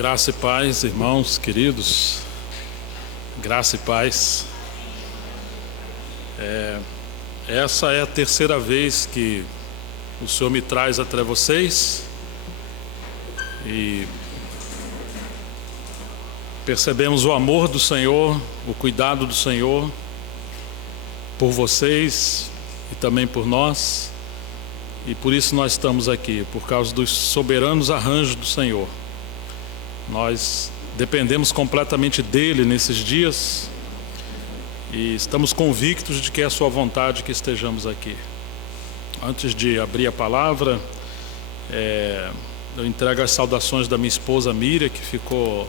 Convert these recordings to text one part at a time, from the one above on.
Graça e paz, irmãos queridos, graça e paz. Essa é a terceira vez que o Senhor me traz até vocês e percebemos o amor do Senhor, o cuidado do Senhor por vocês e também por nós, e por isso nós estamos aqui, por causa dos soberanos arranjos do Senhor. Nós dependemos completamente dele nesses dias e estamos convictos de que é a sua vontade que estejamos aqui. Antes de abrir a palavra, eu entrego as saudações da minha esposa Miriam, que ficou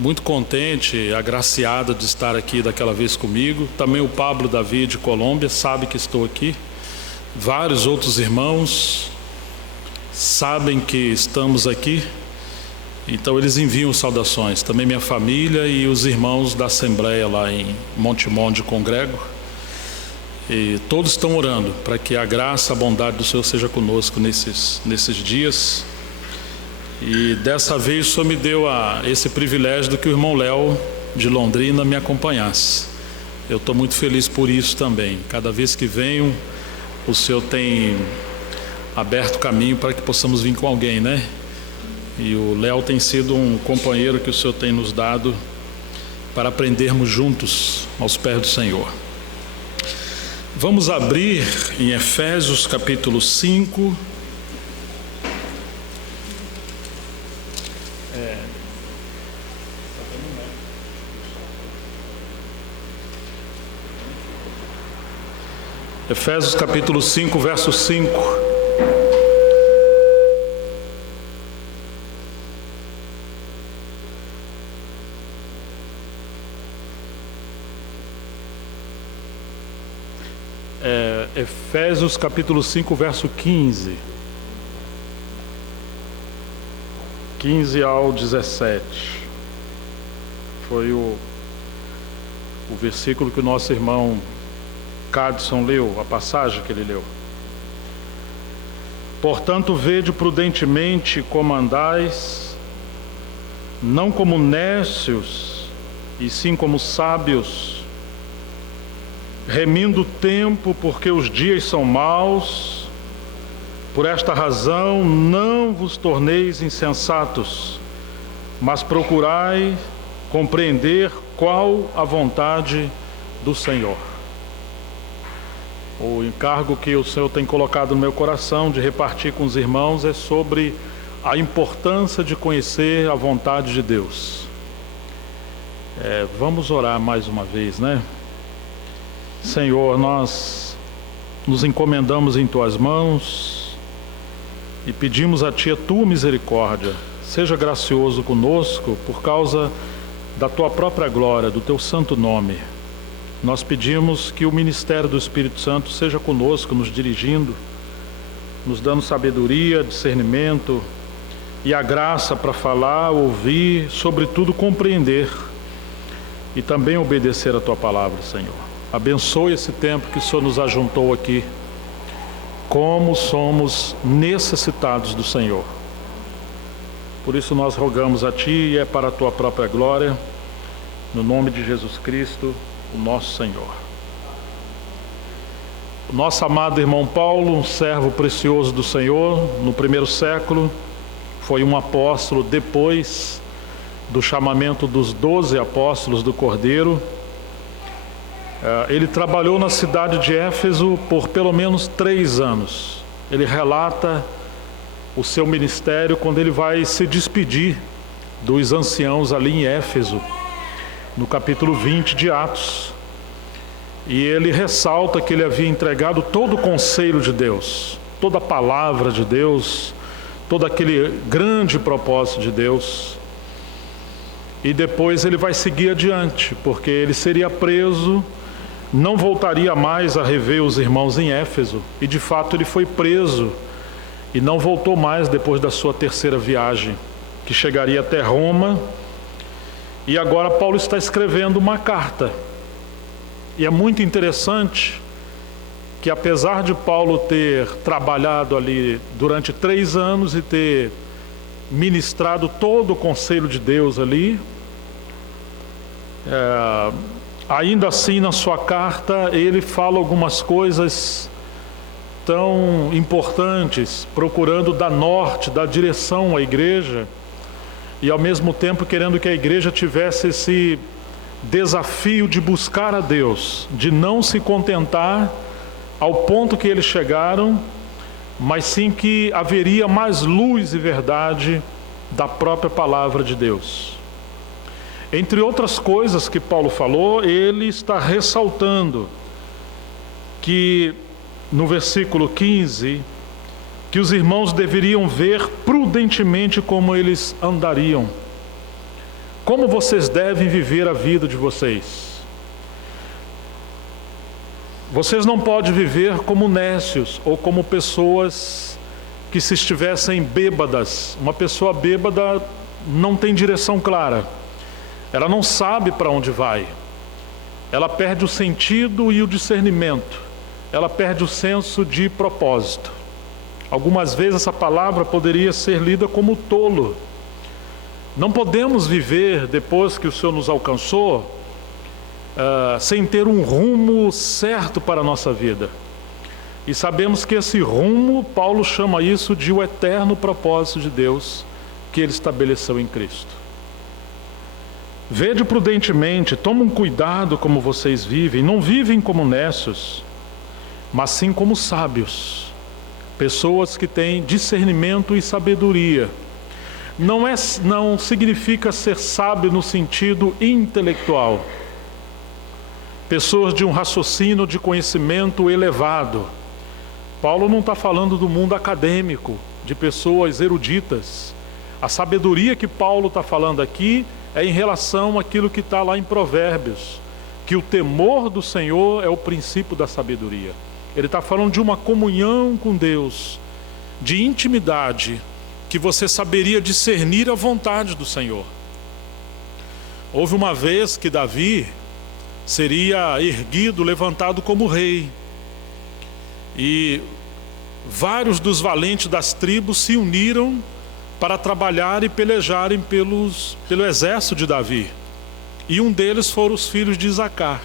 muito contente, agraciada de estar aqui daquela vez comigo. Também o Pablo Davi de Colômbia sabe que estou aqui. Vários outros irmãos sabem que estamos aqui. Então eles enviam saudações, também minha família e os irmãos da Assembleia lá em Montemor de Congrego. E todos estão orando para que a graça, a bondade do Senhor seja conosco nesses dias. E dessa vez o Senhor me deu esse privilégio de que o irmão Léo de Londrina me acompanhasse. Eu estou muito feliz por isso também. Cada vez que venho, o Senhor tem aberto caminho para que possamos vir com alguém, né? E o Léo tem sido um companheiro que o Senhor tem nos dado para aprendermos juntos aos pés do Senhor. Vamos abrir em Efésios capítulo 5. Efésios capítulo 5, verso 5. Efésios capítulo 5, verso 15. 15 ao 17. Foi o versículo que o nosso irmão Cadson leu, a passagem que ele leu. Portanto, vede prudentemente como andais, não como nécios, e sim como sábios, remindo o tempo, porque os dias são maus. Por esta razão não vos torneis insensatos, mas procurai compreender qual a vontade do Senhor. O encargo que o Senhor tem colocado no meu coração de repartir com os irmãos é sobre a importância de conhecer a vontade de Deus. Vamos orar mais uma vez, né? Senhor, nós nos encomendamos em Tuas mãos e pedimos a Ti a Tua misericórdia. Seja gracioso conosco por causa da Tua própria glória, do Teu santo nome. Nós pedimos que o ministério do Espírito Santo seja conosco, nos dirigindo, nos dando sabedoria, discernimento e a graça para falar, ouvir, sobretudo compreender e também obedecer a Tua palavra, Senhor. Abençoe esse tempo que o Senhor nos ajuntou aqui. Como somos necessitados do Senhor. Por isso nós rogamos a Ti, e é para a Tua própria glória, no nome de Jesus Cristo, o nosso Senhor. O nosso amado irmão Paulo, um servo precioso do Senhor, no primeiro século, foi um apóstolo depois do chamamento dos 12 apóstolos do Cordeiro. Ele trabalhou na cidade de Éfeso por pelo menos 3 anos. Ele relata o seu ministério quando ele vai se despedir dos anciãos ali em Éfeso, no capítulo 20 de Atos. E ele ressalta que ele havia entregado todo o conselho de Deus, toda a palavra de Deus, todo aquele grande propósito de Deus. E depois ele vai seguir adiante, porque ele seria preso, não voltaria mais a rever os irmãos em Éfeso, e de fato ele foi preso e não voltou mais depois da sua terceira viagem, que chegaria até Roma. E agora Paulo está escrevendo uma carta. E é muito interessante que, apesar de Paulo ter trabalhado ali durante 3 anos e ter ministrado todo o conselho de Deus ali. Ainda assim, na sua carta, ele fala algumas coisas tão importantes, procurando dar norte, dar direção à igreja, e ao mesmo tempo querendo que a igreja tivesse esse desafio de buscar a Deus, de não se contentar ao ponto que eles chegaram, mas sim que haveria mais luz e verdade da própria palavra de Deus. Entre outras coisas que Paulo falou, ele está ressaltando que no versículo 15, que os irmãos deveriam ver prudentemente como eles andariam. Como vocês devem viver a vida de vocês? Vocês não podem viver como nécios ou como pessoas que se estivessem bêbadas. Uma pessoa bêbada não tem direção clara. Ela não sabe para onde vai. Ela perde o sentido e o discernimento. Ela perde o senso de propósito. Algumas vezes essa palavra poderia ser lida como tolo. Não podemos viver depois que o Senhor nos alcançou sem ter um rumo certo para a nossa vida. E sabemos que esse rumo, Paulo chama isso de o eterno propósito de Deus que Ele estabeleceu em Cristo. Vede prudentemente, tomem cuidado como vocês vivem, não vivem como nécios, mas sim como sábios, pessoas que têm discernimento e sabedoria. Não significa ser sábio no sentido intelectual, pessoas de um raciocínio de conhecimento elevado. Paulo não está falando do mundo acadêmico, de pessoas eruditas. A sabedoria que Paulo está falando aqui é em relação àquilo que está lá em Provérbios, que o temor do Senhor é o princípio da sabedoria. Ele está falando de uma comunhão com Deus, de intimidade, que você saberia discernir a vontade do Senhor. Houve uma vez que Davi seria erguido, levantado como rei, e vários dos valentes das tribos se uniram para trabalhar e pelejarem pelo exército de Davi. E um deles foram os filhos de Isacar.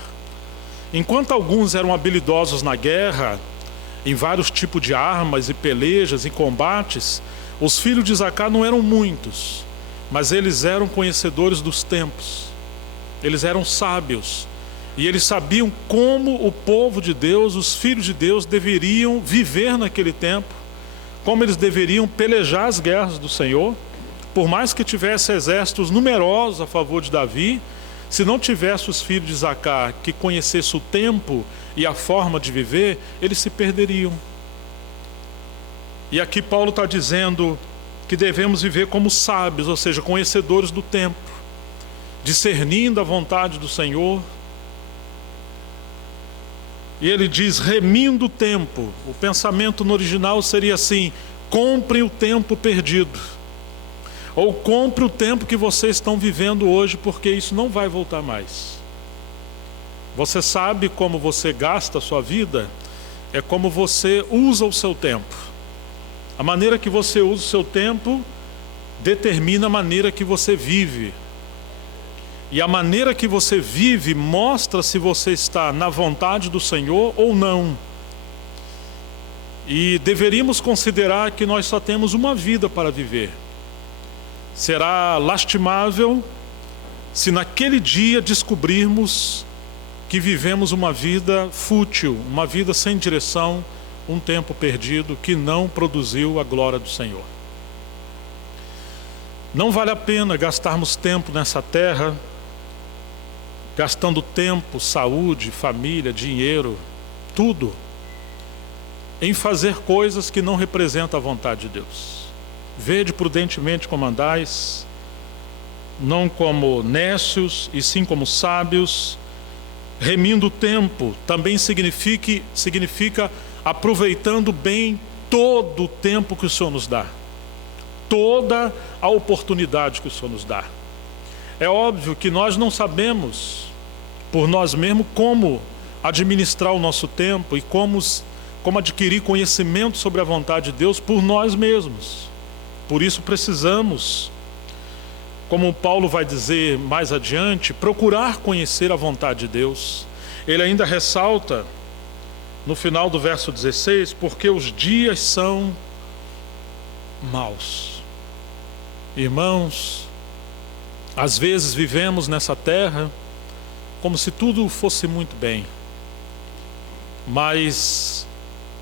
Enquanto alguns eram habilidosos na guerra, em vários tipos de armas e pelejas e combates, os filhos de Isacar não eram muitos, mas eles eram conhecedores dos tempos. Eles eram sábios. E eles sabiam como o povo de Deus, os filhos de Deus, deveriam viver naquele tempo, como eles deveriam pelejar as guerras do Senhor. Por mais que tivesse exércitos numerosos a favor de Davi, se não tivesse os filhos de Isacar que conhecesse o tempo e a forma de viver, eles se perderiam. E aqui Paulo está dizendo que devemos viver como sábios, ou seja, conhecedores do tempo, discernindo a vontade do Senhor. E ele diz, remindo o tempo. O pensamento no original seria assim: comprem o tempo perdido. Ou compre o tempo que vocês estão vivendo hoje, porque isso não vai voltar mais. Você sabe como você gasta a sua vida? É como você usa o seu tempo. A maneira que você usa o seu tempo determina a maneira que você vive. E a maneira que você vive mostra se você está na vontade do Senhor ou não. E deveríamos considerar que nós só temos uma vida para viver. Será lastimável se naquele dia descobrirmos que vivemos uma vida fútil, uma vida sem direção, um tempo perdido que não produziu a glória do Senhor. Não vale a pena gastarmos tempo nessa terra, gastando tempo, saúde, família, dinheiro, tudo, em fazer coisas que não representam a vontade de Deus. Vede prudentemente como andais, não como nécios, e sim como sábios. Remindo o tempo também significa aproveitando bem todo o tempo que o Senhor nos dá, toda a oportunidade que o Senhor nos dá. É óbvio que nós não sabemos por nós mesmos como administrar o nosso tempo e como adquirir conhecimento sobre a vontade de Deus por nós mesmos. por isso precisamos, como Paulo vai dizer mais adiante, procurar conhecer a vontade de Deus. Ele ainda ressalta no final do verso 16, porque os dias são maus. Irmãos, às vezes vivemos nessa terra como se tudo fosse muito bem, mas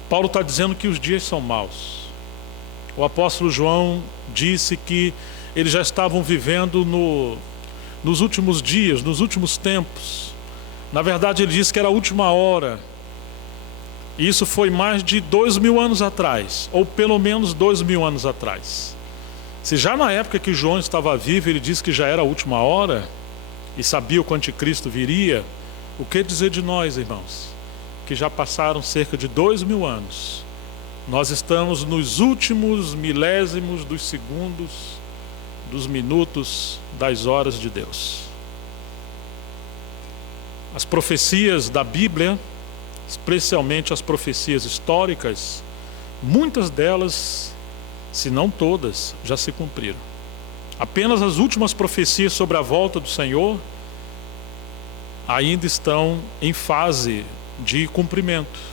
Paulo está dizendo que os dias são maus. O apóstolo João disse que eles já estavam vivendo nos últimos dias, nos últimos tempos. Na verdade, ele disse que era a última hora. E isso foi mais de 2000 anos atrás, ou pelo menos 2000 anos atrás. Se já na época que João estava vivo, ele disse que já era a última hora, e sabia que o anticristo viria, o que dizer de nós, irmãos? Que já passaram cerca de 2000 anos. Nós estamos nos últimos milésimos dos segundos, dos minutos, das horas de Deus. As profecias da Bíblia, especialmente as profecias históricas, muitas delas, se não todas, já se cumpriram. Apenas as últimas profecias sobre a volta do Senhor ainda estão em fase de cumprimento.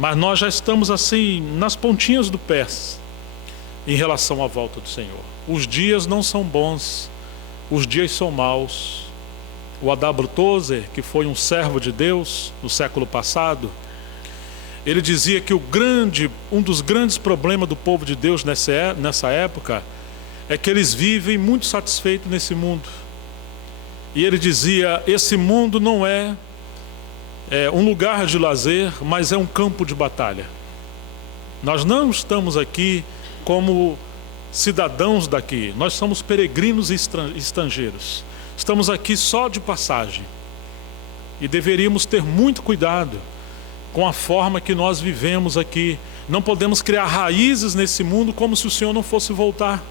Mas nós já estamos assim, nas pontinhas do pé, em relação à volta do Senhor. Os dias não são bons, os dias são maus. O A.W. Tozer, que foi um servo de Deus no século passado, ele dizia que um dos grandes problemas do povo de Deus nessa época é que eles vivem muito satisfeitos nesse mundo. E ele dizia, esse mundo não é um lugar de lazer, mas é um campo de batalha. Nós não estamos aqui como cidadãos daqui, nós somos peregrinos e estrangeiros. Estamos aqui só de passagem. E deveríamos ter muito cuidado com a forma que nós vivemos aqui. Não podemos criar raízes nesse mundo como se o Senhor não fosse voltar.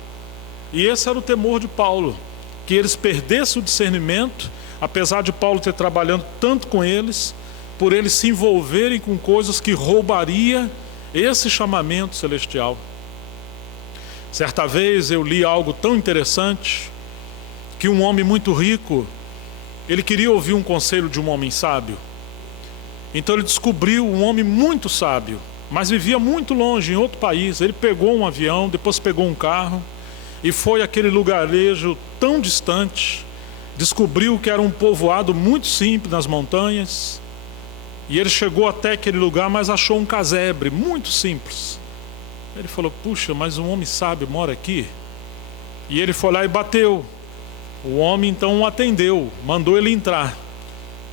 E esse era o temor de Paulo, que eles perdessem o discernimento, apesar de Paulo ter trabalhado tanto com eles, por eles se envolverem com coisas que roubaria esse chamamento celestial. Certa vez eu li algo tão interessante, que um homem muito rico, ele queria ouvir um conselho de um homem sábio. Então ele descobriu um homem muito sábio, mas vivia muito longe, em outro país. Ele pegou um avião, depois pegou um carro e foi àquele lugarejo tão distante. Descobriu que era um povoado muito simples nas montanhas. E ele chegou até aquele lugar, mas achou um casebre muito simples. Ele falou, puxa, mas um homem sábio mora aqui? E ele foi lá e bateu. O homem então o atendeu, mandou ele entrar.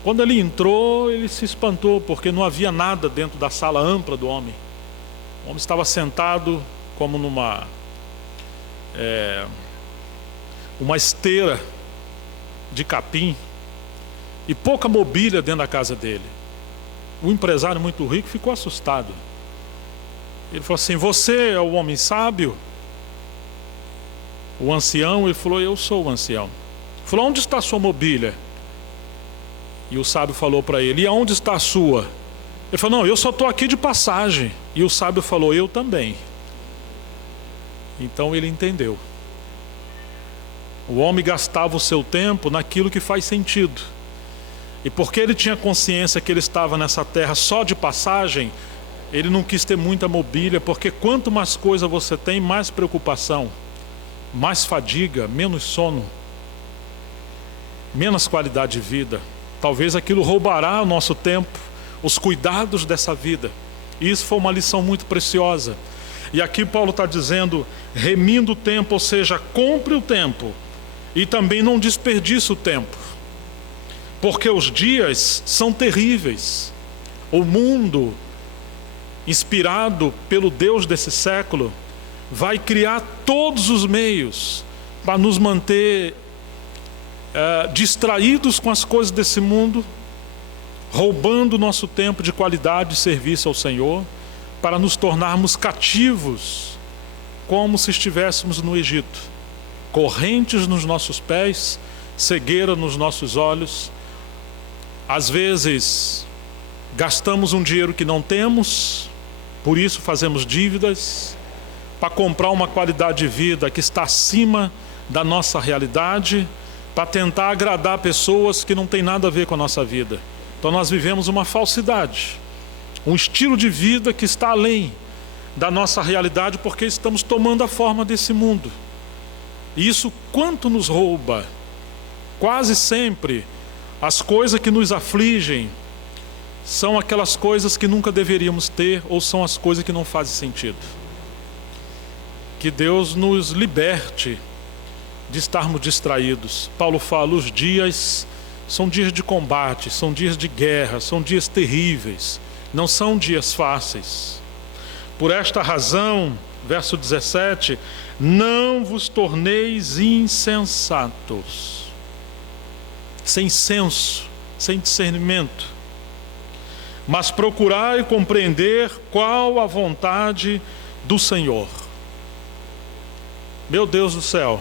Quando ele entrou, ele se espantou, porque não havia nada dentro da sala ampla do homem. O homem estava sentado como numa uma esteira de capim e pouca mobília dentro da casa dele. O empresário muito rico ficou assustado. Ele falou assim, você é o homem sábio? O ancião, ele falou, eu sou o ancião. Ele falou, onde está a sua mobília? E o sábio falou para ele, e aonde está a sua? Ele falou, não, eu só estou aqui de passagem. E o sábio falou, eu também. Então ele entendeu. O homem gastava o seu tempo naquilo que faz sentido. E porque ele tinha consciência que ele estava nessa terra só de passagem, ele não quis ter muita mobília, porque quanto mais coisa você tem, mais preocupação, mais fadiga, menos sono, menos qualidade de vida. Talvez aquilo roubará o nosso tempo, os cuidados dessa vida. E isso foi uma lição muito preciosa. E aqui Paulo está dizendo, remindo o tempo, ou seja, compre o tempo e também não desperdice o tempo, porque os dias são terríveis. O mundo, inspirado pelo Deus desse século, vai criar todos os meios para nos manter distraídos com as coisas desse mundo, roubando o nosso tempo de qualidade de serviço ao Senhor, para nos tornarmos cativos, como se estivéssemos no Egito, correntes nos nossos pés, cegueira nos nossos olhos. Às vezes gastamos um dinheiro que não temos, por isso fazemos dívidas, para comprar uma qualidade de vida que está acima da nossa realidade, para tentar agradar pessoas que não têm nada a ver com a nossa vida. Então nós vivemos uma falsidade, um estilo de vida que está além da nossa realidade, porque estamos tomando a forma desse mundo. E isso quanto nos rouba. Quase sempre as coisas que nos afligem são aquelas coisas que nunca deveríamos ter, ou são as coisas que não fazem sentido. Que Deus nos liberte de estarmos distraídos. Paulo fala, os dias são dias de combate, são dias de guerra, são dias terríveis, não são dias fáceis. Por esta razão, verso 17, não vos torneis insensatos, sem senso, sem discernimento, mas procurai compreender qual a vontade do Senhor. Meu Deus do céu,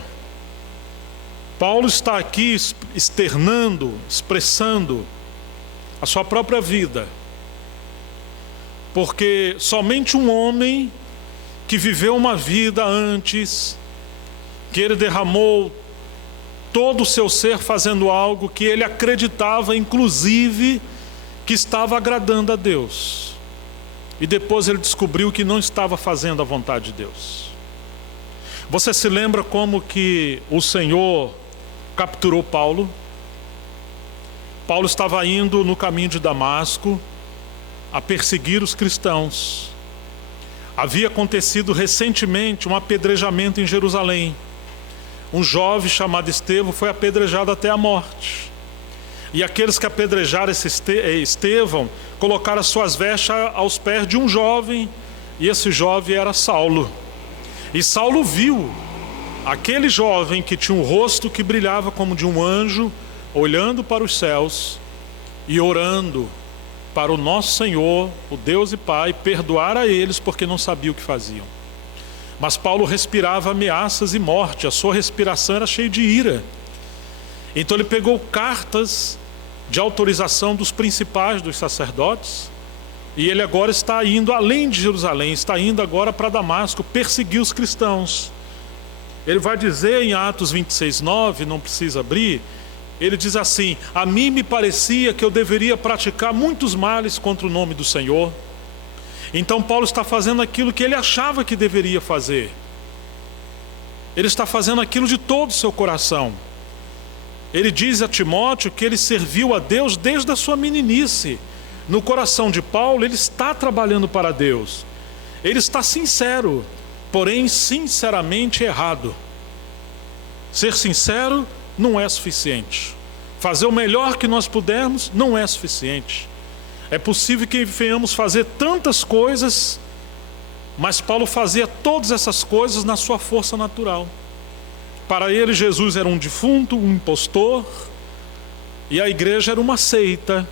Paulo está aqui externando, expressando a sua própria vida, porque somente um homem que viveu uma vida antes, que ele derramou todo o seu ser fazendo algo que ele acreditava, inclusive, que estava agradando a Deus, e depois ele descobriu que não estava fazendo a vontade de Deus. Você se lembra como que o Senhor capturou Paulo? Paulo estava indo no caminho de Damasco a perseguir os cristãos. Havia acontecido recentemente um apedrejamento em Jerusalém. Um jovem chamado Estevão foi apedrejado até a morte. E aqueles que apedrejaram esse Estevão colocaram as suas vestes aos pés de um jovem, e esse jovem era Saulo. E Saulo viu aquele jovem que tinha um rosto que brilhava como de um anjo, olhando para os céus e orando para o nosso Senhor, o Deus e Pai, perdoar a eles porque não sabia o que faziam. Mas Paulo respirava ameaças e morte, a sua respiração era cheia de ira. Então ele pegou cartas de autorização dos principais dos sacerdotes, e ele agora está indo além de Jerusalém, está indo agora para Damasco perseguir os cristãos. Ele vai dizer em Atos 26:9, não precisa abrir, ele diz assim: a mim me parecia que eu deveria praticar muitos males contra o nome do Senhor. Então Paulo está fazendo aquilo que ele achava que deveria fazer. Ele está fazendo aquilo de todo o seu coração. Ele diz a Timóteo que ele serviu a Deus desde a sua meninice. No coração de Paulo, ele está trabalhando para Deus. Ele está sincero, porém sinceramente errado. Ser sincero não é suficiente. Fazer o melhor que nós pudermos não é suficiente. É possível que venhamos fazer tantas coisas, mas Paulo fazia todas essas coisas na sua força natural. Para ele, Jesus era um defunto, um impostor, e a igreja era uma seita,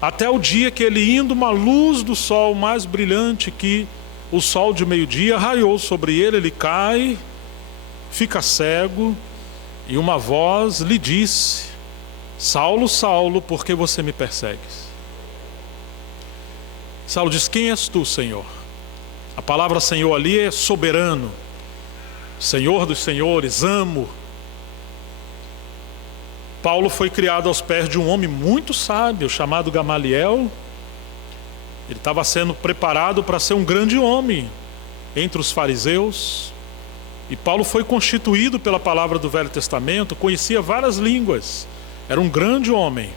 até o dia que ele, indo uma luz do sol mais brilhante que o sol de meio-dia, raiou sobre ele, ele cai, fica cego, e uma voz lhe disse: Saulo, Saulo, por que você me persegues? Saulo diz: quem és tu, Senhor? A palavra Senhor ali é soberano, Senhor dos senhores, amo. Paulo foi criado aos pés de um homem muito sábio, chamado Gamaliel. Ele estava sendo preparado para ser um grande homem entre os fariseus. E Paulo foi constituído pela palavra do Velho Testamento, conhecia várias línguas, era um grande homem.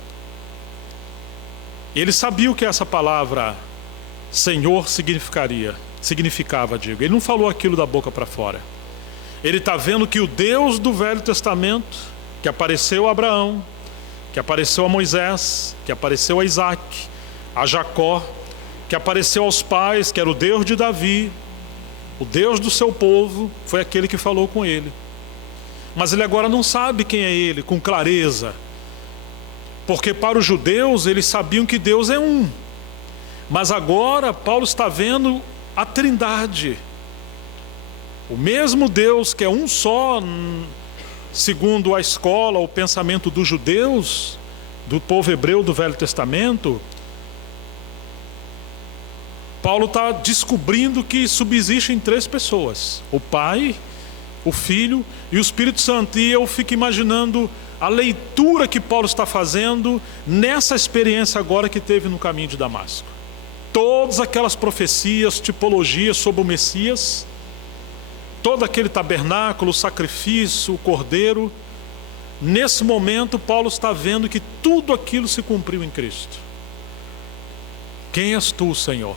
Ele sabia o que essa palavra Senhor significava. Ele não falou aquilo da boca para fora. Ele está vendo que o Deus do Velho Testamento, que apareceu a Abraão, que apareceu a Moisés, que apareceu a Isaac, a Jacó, que apareceu aos pais, que era o Deus de Davi, o Deus do seu povo, foi aquele que falou com ele. Mas ele agora não sabe quem é ele com clareza, porque para os judeus eles sabiam que Deus é um. Mas agora Paulo está vendo a Trindade, o mesmo Deus que é um só, segundo a escola, o pensamento dos judeus, do povo hebreu do Velho Testamento. Paulo está descobrindo que subsistem 3 pessoas: o Pai, o Filho e o Espírito Santo. E eu fico imaginando a leitura que Paulo está fazendo nessa experiência agora que teve no caminho de Damasco. Todas aquelas profecias, tipologias sobre o Messias, todo aquele tabernáculo, o sacrifício, o cordeiro. Nesse momento Paulo está vendo que tudo aquilo se cumpriu em Cristo. Quem és tu, Senhor?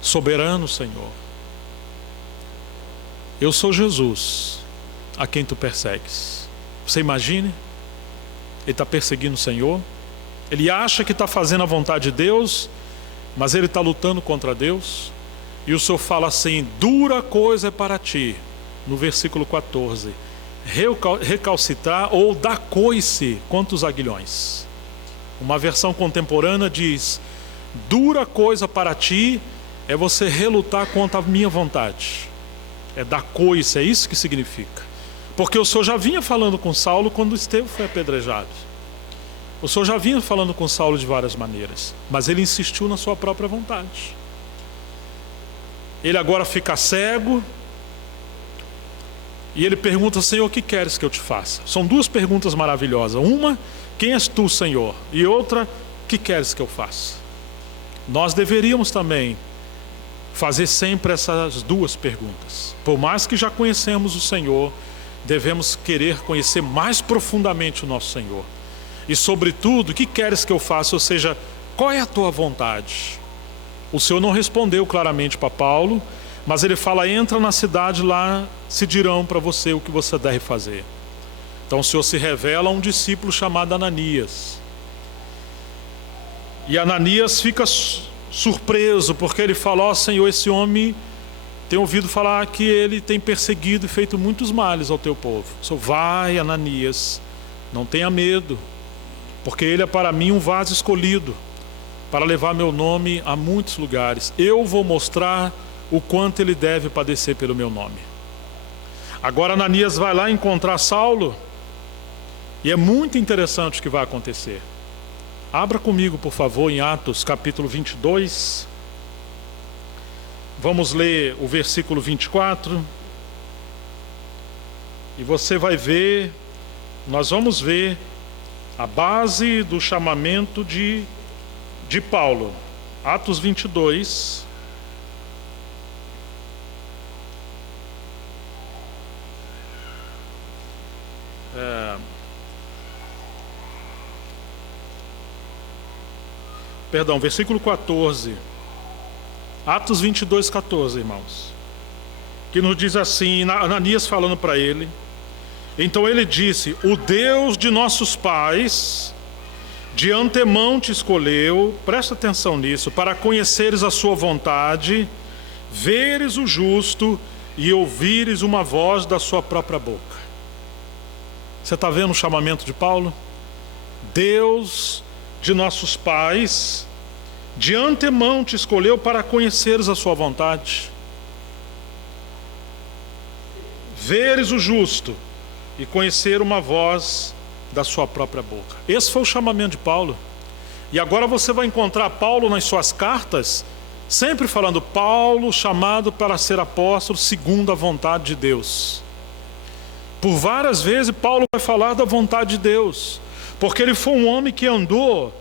Soberano Senhor. Eu sou Jesus, a quem tu persegues. Você imagine? Ele está perseguindo o Senhor. Ele acha que está fazendo a vontade de Deus, mas ele está lutando contra Deus. E o Senhor fala assim: dura coisa é para ti, no versículo 14, recalcitrar ou dar coice contra os aguilhões. Uma versão contemporânea diz: dura coisa para ti é você relutar contra a minha vontade. É dar coice, é isso que significa. Porque o Senhor já vinha falando com Saulo quando Estevão foi apedrejado. O Senhor já vinha falando com Saulo de várias maneiras, mas ele insistiu na sua própria vontade. Ele agora fica cego e ele pergunta: Senhor, o que queres que eu te faça? São 2 perguntas maravilhosas. Uma: quem és tu, Senhor? E outra: o que queres que eu faça? Nós deveríamos também fazer sempre essas 2 perguntas. Por mais que já conhecemos o Senhor, devemos querer conhecer mais profundamente o nosso Senhor. E sobretudo, o que queres que eu faça? Ou seja, qual é a tua vontade? O Senhor não respondeu claramente para Paulo, mas ele fala: entra na cidade, lá se dirão para você o que você deve fazer. Então o Senhor se revela a um discípulo chamado Ananias. E Ananias fica surpreso, porque ele fala: ó Senhor, esse homem, tem ouvido falar que ele tem perseguido e feito muitos males ao teu povo. O Senhor: vai, Ananias, não tenha medo, porque ele é para mim um vaso escolhido, para levar meu nome a muitos lugares. Eu vou mostrar o quanto ele deve padecer pelo meu nome. Agora Ananias vai lá encontrar Saulo, e é muito interessante o que vai acontecer. Abra comigo, por favor, em Atos capítulo 22. Vamos ler o versículo 24. E você vai ver, nós vamos ver a base do chamamento de Paulo. Atos 22. Perdão, versículo 14. Atos 22, 14, irmãos. Que nos diz assim, Ananias falando para ele: então ele disse: o Deus de nossos pais de antemão te escolheu, presta atenção nisso, para conheceres a sua vontade, veres o justo e ouvires uma voz da sua própria boca. Você está vendo o chamamento de Paulo? Deus de nossos pais de antemão te escolheu para conheceres a sua vontade, veres o justo e conhecer uma voz da sua própria boca. Esse foi o chamamento de Paulo. E agora você vai encontrar Paulo nas suas cartas sempre falando: Paulo, chamado para ser apóstolo segundo a vontade de Deus. Por várias vezes Paulo vai falar da vontade de Deus, porque ele foi um homem que andou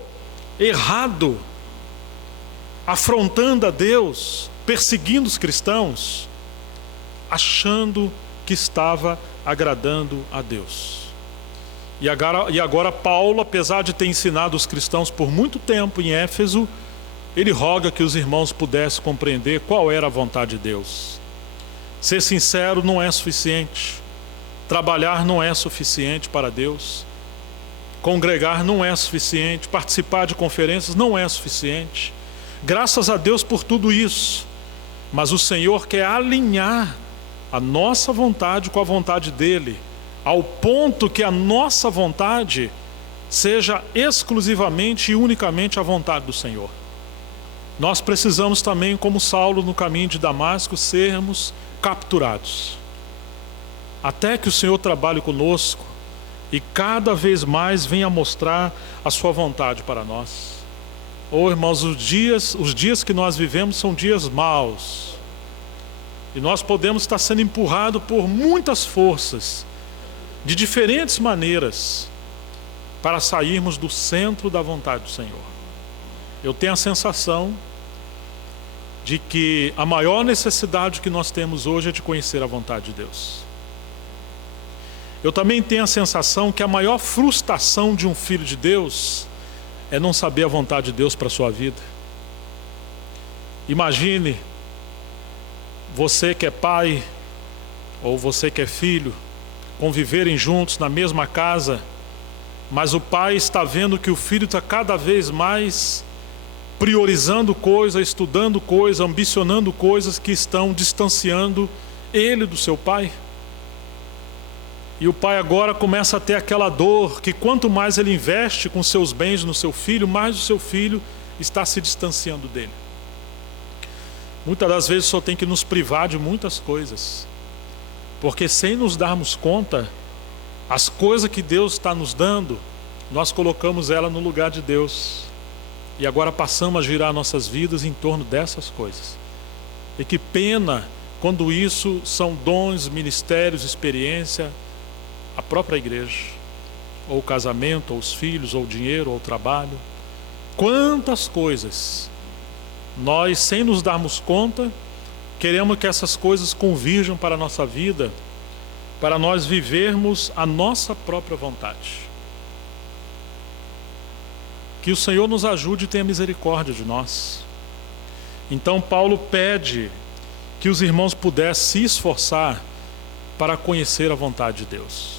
errado, afrontando a Deus, perseguindo os cristãos, achando que estava agradando a Deus. E agora Paulo, apesar de ter ensinado os cristãos por muito tempo em Éfeso, ele roga que os irmãos pudessem compreender qual era a vontade de Deus. Ser sincero não é suficiente. Trabalhar não é suficiente para Deus. Congregar não é suficiente. Participar de conferências não é suficiente. Graças a Deus por tudo isso. Mas o Senhor quer alinhar a nossa vontade com a vontade dEle, ao ponto que a nossa vontade seja exclusivamente e unicamente a vontade do Senhor. Nós precisamos também, como Saulo no caminho de Damasco, sermos capturados, até que o Senhor trabalhe conosco e cada vez mais venha mostrar a sua vontade para nós. Irmãos, os dias que nós vivemos são dias maus. E nós podemos estar sendo empurrados por muitas forças, de diferentes maneiras, para sairmos do centro da vontade do Senhor. Eu tenho a sensação de que a maior necessidade que nós temos hoje é de conhecer a vontade de Deus. Eu também tenho a sensação que a maior frustração de um filho de Deus é não saber a vontade de Deus para a sua vida. Imagine você que é pai ou você que é filho conviverem juntos na mesma casa, mas o pai está vendo que o filho está cada vez mais priorizando coisas, estudando coisas, ambicionando coisas que estão distanciando ele do seu pai. E o pai agora começa a ter aquela dor que quanto mais ele investe com seus bens no seu filho, mais o seu filho está se distanciando dele. Muitas das vezes só tem que nos privar de muitas coisas, porque sem nos darmos conta, as coisas que Deus está nos dando, nós colocamos ela no lugar de Deus. E agora passamos a girar nossas vidas em torno dessas coisas. E que pena quando isso são dons, ministérios, experiência, a própria igreja, ou o casamento, ou os filhos, ou o dinheiro, ou o trabalho. Quantas coisas nós, sem nos darmos conta, queremos que essas coisas convirjam para a nossa vida, para nós vivermos a nossa própria vontade. Que o Senhor nos ajude e tenha misericórdia de nós. Então Paulo pede que os irmãos pudessem se esforçar para conhecer a vontade de Deus.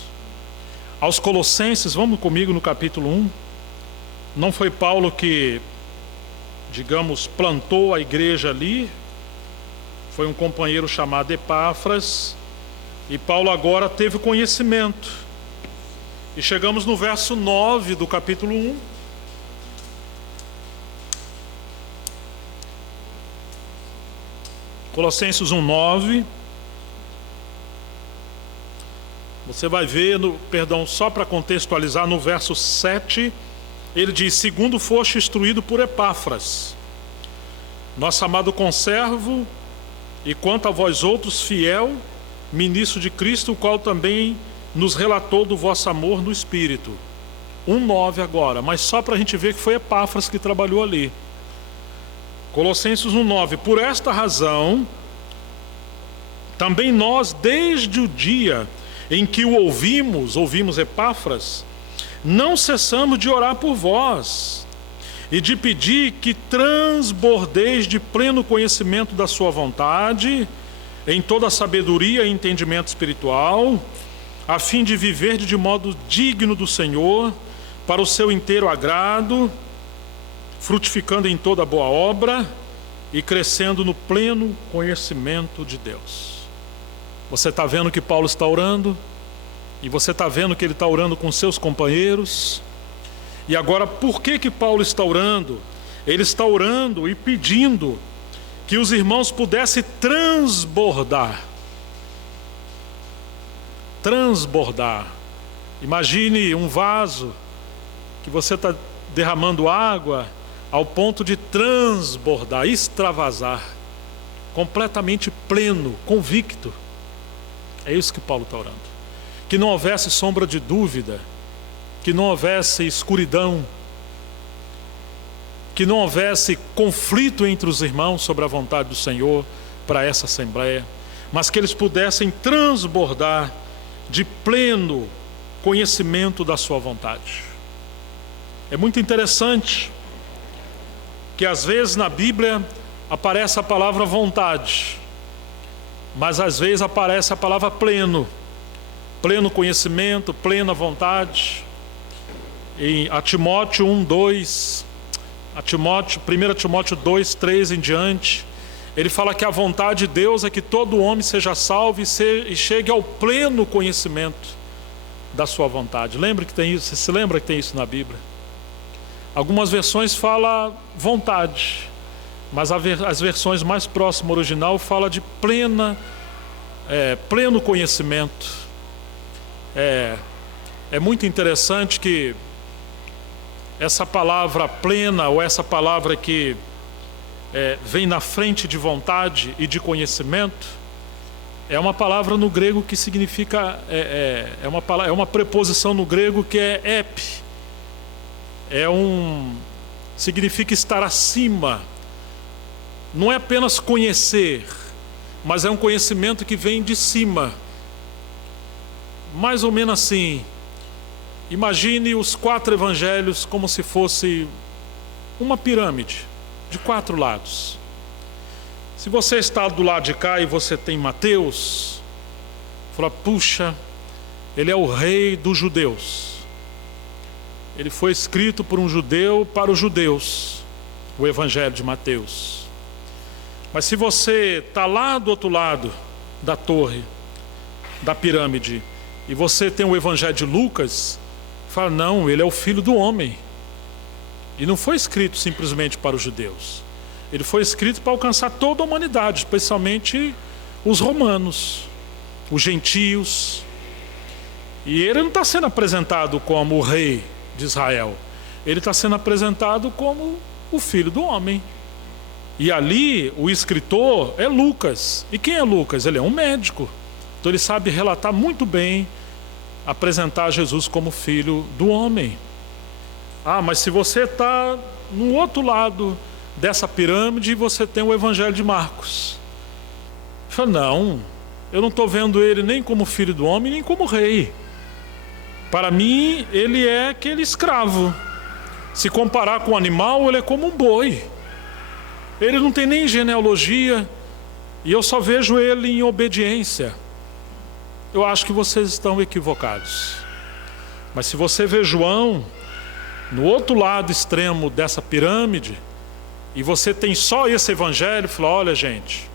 Aos Colossenses, vamos comigo no capítulo 1. Não foi Paulo que, digamos, plantou a igreja ali. Foi um companheiro chamado Epáfras. E Paulo agora teve conhecimento. E chegamos no verso 9 do capítulo 1. Colossenses 1:9. Você vai ver, só para contextualizar, no verso 7, ele diz: segundo foste instruído por Epáfras, nosso amado conservo, e quanto a vós outros, fiel ministro de Cristo, o qual também nos relatou do vosso amor no Espírito. 1:9 agora, mas só para a gente ver que foi Epáfras que trabalhou ali. Colossenses 1:9. Por esta razão, também nós, desde o dia em que o ouvimos Epáfras, não cessamos de orar por vós e de pedir que transbordeis de pleno conhecimento da sua vontade, em toda a sabedoria e entendimento espiritual, a fim de viver de modo digno do Senhor, para o seu inteiro agrado, frutificando em toda boa obra e crescendo no pleno conhecimento de Deus. Você está vendo que Paulo está orando, e você está vendo que ele está orando com seus companheiros. E agora, por que Paulo está orando? Ele está orando e pedindo que os irmãos pudessem transbordar. Imagine um vaso que você está derramando água ao ponto de transbordar, extravasar, completamente pleno, convicto. É isso que Paulo está orando. Que não houvesse sombra de dúvida, que não houvesse escuridão, que não houvesse conflito entre os irmãos sobre a vontade do Senhor para essa assembleia, mas que eles pudessem transbordar de pleno conhecimento da sua vontade. É muito interessante que às vezes na Bíblia aparece a palavra vontade, mas às vezes aparece a palavra pleno conhecimento, plena vontade. Em Timóteo 1:2, 1 Timóteo 2:3 em diante, ele fala que a vontade de Deus é que todo homem seja salvo e chegue ao pleno conhecimento da sua vontade. Lembra que tem isso? Você se lembra que tem isso na Bíblia? Algumas versões falam vontade, mas as versões mais próximas ao original falam de pleno conhecimento. É muito interessante que essa palavra plena, ou essa palavra que vem na frente de vontade e de conhecimento, é uma palavra no grego que significa, é uma preposição no grego que é ep. Significa estar acima. Não é apenas conhecer, mas é um conhecimento que vem de cima. Mais ou menos assim. Imagine os 4 evangelhos como se fosse uma pirâmide de 4 lados. Se você está do lado de cá e você tem Mateus, fala, puxa, ele é o rei dos judeus. Ele foi escrito por um judeu para os judeus, o evangelho de Mateus. Mas se você está lá do outro lado da torre, da pirâmide, e você tem o evangelho de Lucas, fala, não, ele é o filho do homem. E não foi escrito simplesmente para os judeus. Ele foi escrito para alcançar toda a humanidade, especialmente os romanos, os gentios. E ele não está sendo apresentado como o rei de Israel. Ele está sendo apresentado como o filho do homem. E ali o escritor é Lucas. E quem é Lucas? Ele é um médico. Então ele sabe relatar muito bem, apresentar Jesus como filho do homem. Ah, mas se você está no outro lado dessa pirâmide, você tem o evangelho de Marcos. Fala, não, eu não estou vendo ele nem como filho do homem, nem como rei. Para mim, ele é aquele escravo. Se comparar com o animal, ele é como um boi. Ele não tem nem genealogia, e eu só vejo ele em obediência. Eu acho que vocês estão equivocados. Mas se você vê João no outro lado extremo dessa pirâmide, e você tem só esse evangelho, fala, olha gente,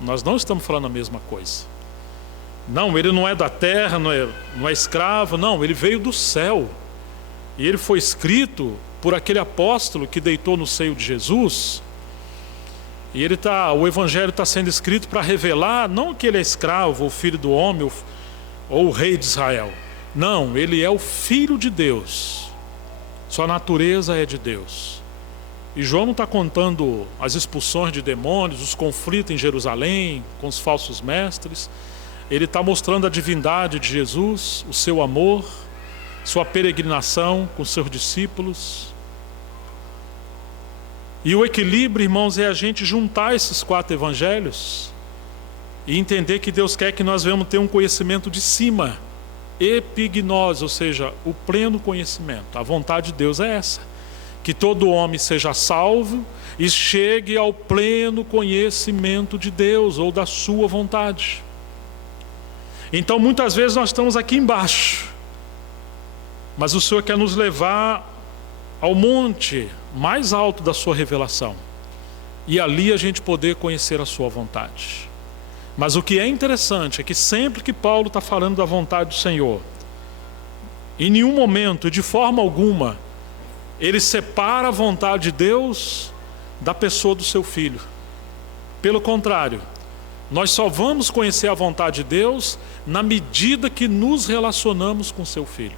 nós não estamos falando a mesma coisa. Não, ele não é da terra, não é escravo, não, ele veio do céu. E ele foi escrito por aquele apóstolo que deitou no seio de Jesus. E o evangelho está sendo escrito para revelar, não que ele é escravo, ou filho do homem, ou o rei de Israel. Não, ele é o filho de Deus. Sua natureza é de Deus. E João não está contando as expulsões de demônios, os conflitos em Jerusalém, com os falsos mestres. Ele está mostrando a divindade de Jesus, o seu amor, sua peregrinação com seus discípulos. E o equilíbrio, irmãos, é a gente juntar esses 4 evangelhos e entender que Deus quer que nós venhamos ter um conhecimento de cima, epignose, ou seja, o pleno conhecimento. A vontade de Deus é essa, que todo homem seja salvo e chegue ao pleno conhecimento de Deus ou da sua vontade. Então muitas vezes nós estamos aqui embaixo, mas o Senhor quer nos levar ao monte mais alto da sua revelação, e ali a gente poder conhecer a sua vontade. Mas o que é interessante é que sempre que Paulo está falando da vontade do Senhor, em nenhum momento e de forma alguma ele separa a vontade de Deus da pessoa do seu filho. Pelo contrário, nós só vamos conhecer a vontade de Deus na medida que nos relacionamos com seu filho.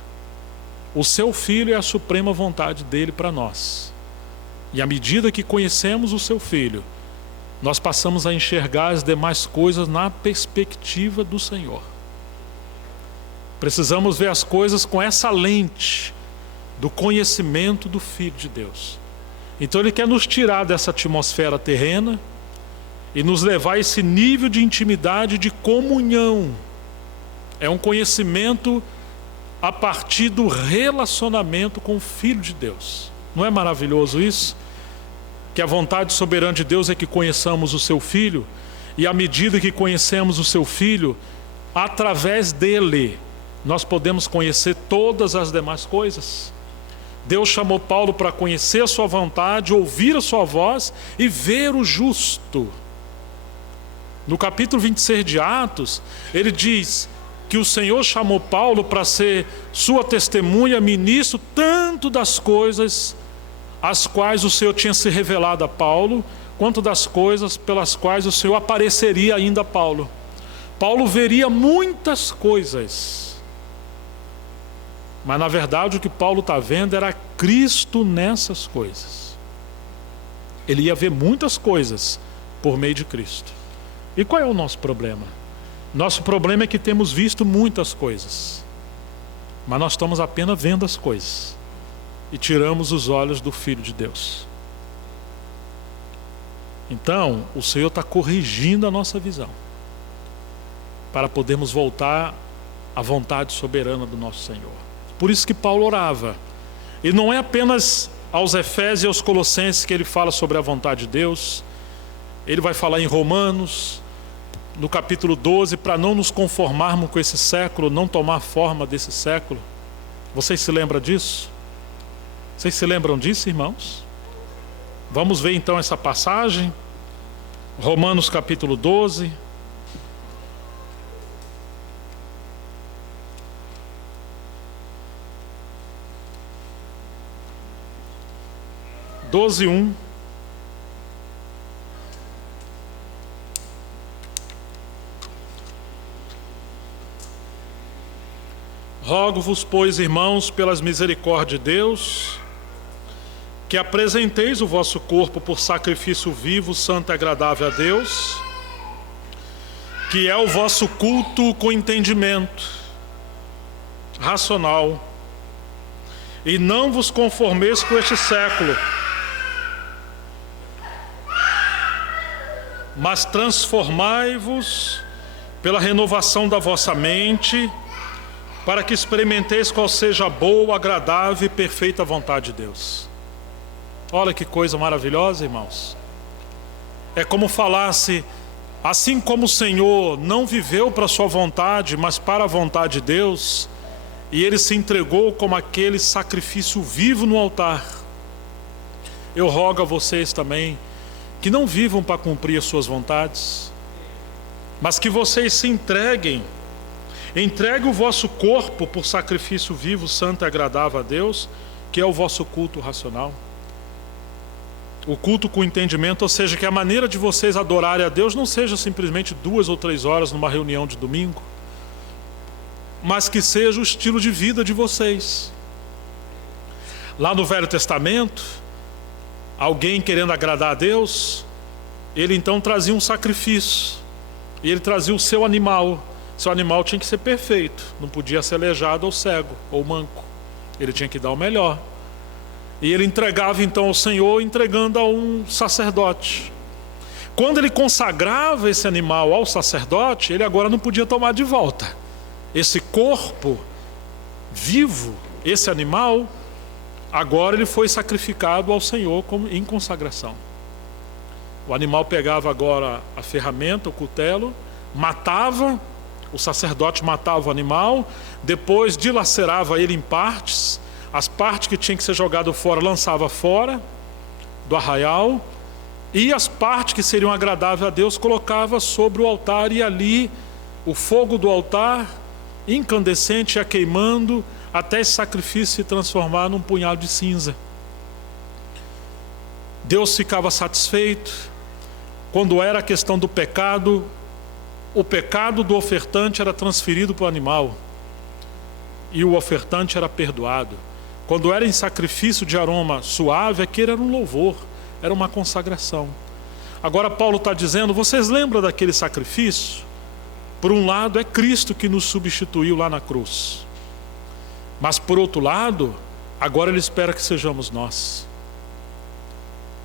O seu filho é a suprema vontade dele para nós. E à medida que conhecemos o seu filho, nós passamos a enxergar as demais coisas na perspectiva do Senhor. Precisamos ver as coisas com essa lente do conhecimento do Filho de Deus. Então ele quer nos tirar dessa atmosfera terrena e nos levar a esse nível de intimidade, de comunhão. É um conhecimento a partir do relacionamento com o Filho de Deus. Não é maravilhoso isso? Que a vontade soberana de Deus é que conheçamos o seu Filho, e à medida que conhecemos o seu Filho, através dele, nós podemos conhecer todas as demais coisas. Deus chamou Paulo para conhecer a sua vontade, ouvir a sua voz e ver o justo. No capítulo 26 de Atos, ele diz que o Senhor chamou Paulo para ser sua testemunha, ministro, tanto das coisas as quais o Senhor tinha se revelado a Paulo, quanto das coisas pelas quais o Senhor apareceria ainda a Paulo. Paulo veria muitas coisas Mas na verdade o que Paulo está vendo era Cristo nessas coisas. Ele ia ver muitas coisas por meio de Cristo. E qual é o nosso problema? Nosso problema é que temos visto muitas coisas, mas nós estamos apenas vendo as coisas e tiramos os olhos do Filho de Deus. Então, o Senhor está corrigindo a nossa visão para podermos voltar à vontade soberana do nosso Senhor. Por isso que Paulo orava. E não é apenas aos Efésios e aos Colossenses que ele fala sobre a vontade de Deus. Ele vai falar em Romanos, no capítulo 12, para não nos conformarmos com esse século, não tomar forma desse século. Vocês se lembram disso? Vocês se lembram disso, irmãos? Vamos ver então essa passagem. Romanos capítulo 12. Doze, 1. Rogo-vos, pois, irmãos, pelas misericórdias de Deus, que apresenteis o vosso corpo por sacrifício vivo, santo e agradável a Deus, que é o vosso culto com entendimento racional, e não vos conformeis com este século, mas transformai-vos pela renovação da vossa mente, para que experimenteis qual seja a boa, agradável e perfeita vontade de Deus. Olha que coisa maravilhosa, irmãos. É como falasse, assim como o Senhor não viveu para a sua vontade, mas para a vontade de Deus, e Ele se entregou como aquele sacrifício vivo no altar. Eu rogo a vocês também, que não vivam para cumprir as suas vontades, mas que vocês se entreguem o vosso corpo por sacrifício vivo, santo e agradável a Deus, que é o vosso culto racional. O culto com entendimento, ou seja, que a maneira de vocês adorarem a Deus não seja simplesmente 2 ou 3 horas numa reunião de domingo, mas que seja o estilo de vida de vocês. Lá no Velho Testamento, alguém querendo agradar a Deus, ele então trazia um sacrifício, e ele trazia o seu animal. Seu animal tinha que ser perfeito, não podia ser aleijado ou cego ou manco, ele tinha que dar o melhor. E ele entregava então ao Senhor, entregando a um sacerdote. Quando ele consagrava esse animal ao sacerdote, ele agora não podia tomar de volta. Esse corpo vivo, esse animal, agora ele foi sacrificado ao Senhor em consagração. O animal pegava agora a ferramenta, o cutelo, matava. O sacerdote matava o animal, depois dilacerava ele em partes, as partes que tinham que ser jogadas fora, lançava fora do arraial, e as partes que seriam agradáveis a Deus, colocava sobre o altar, e ali o fogo do altar, incandescente, ia queimando, até esse sacrifício se transformar num punhado de cinza. Deus ficava satisfeito. Quando era a questão do pecado, o pecado do ofertante era transferido para o animal e o ofertante era perdoado. Quando era em sacrifício de aroma suave, aquele era um louvor, era uma consagração. Agora Paulo está dizendo, vocês lembram daquele sacrifício? Por um lado é Cristo que nos substituiu lá na cruz, mas por outro lado, agora Ele espera que sejamos nós.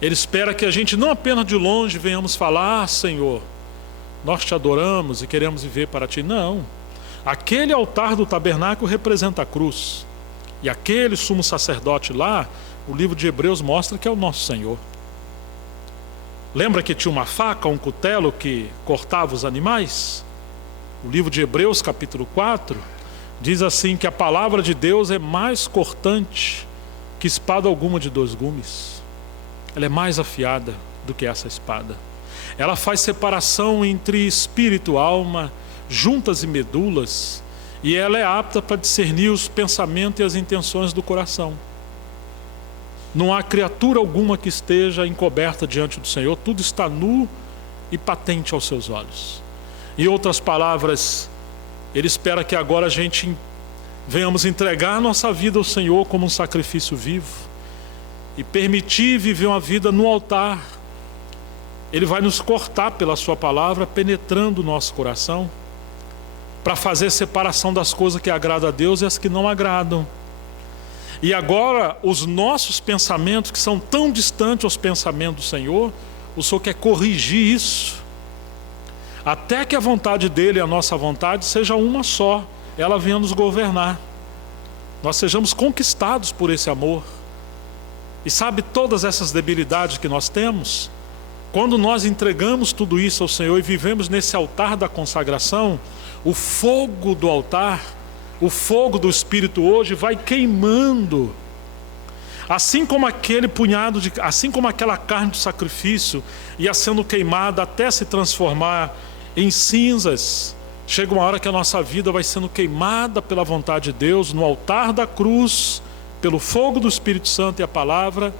Ele espera que a gente não apenas de longe venhamos falar, Senhor, nós te adoramos e queremos viver para ti. Não, aquele altar do tabernáculo representa a cruz, e aquele sumo sacerdote lá, o livro de Hebreus mostra que é o nosso Senhor. Lembra que tinha uma faca, um cutelo que cortava os animais? O livro de Hebreus capítulo 4 diz assim que a palavra de Deus é mais cortante que espada alguma de 2 gumes. Ela é mais afiada do que essa espada. Ela faz separação entre espírito e alma, juntas e medulas, e ela é apta para discernir os pensamentos e as intenções do coração. Não há criatura alguma que esteja encoberta diante do Senhor, tudo está nu e patente aos seus olhos. Em outras palavras, Ele espera que agora a gente venhamos entregar nossa vida ao Senhor como um sacrifício vivo e permitir viver uma vida no altar. Ele vai nos cortar pela sua palavra, penetrando o nosso coração, para fazer separação das coisas que agradam a Deus e as que não agradam. E agora, os nossos pensamentos, que são tão distantes aos pensamentos do Senhor, o Senhor quer corrigir isso, até que a vontade dEle e a nossa vontade seja uma só, ela venha nos governar, nós sejamos conquistados por esse amor. E sabe todas essas debilidades que nós temos? Quando nós entregamos tudo isso ao Senhor e vivemos nesse altar da consagração, o fogo do altar, o fogo do Espírito hoje vai queimando. Assim como assim como aquela carne do sacrifício ia sendo queimada até se transformar em cinzas, chega uma hora que a nossa vida vai sendo queimada pela vontade de Deus, no altar da cruz, pelo fogo do Espírito Santo e a palavra,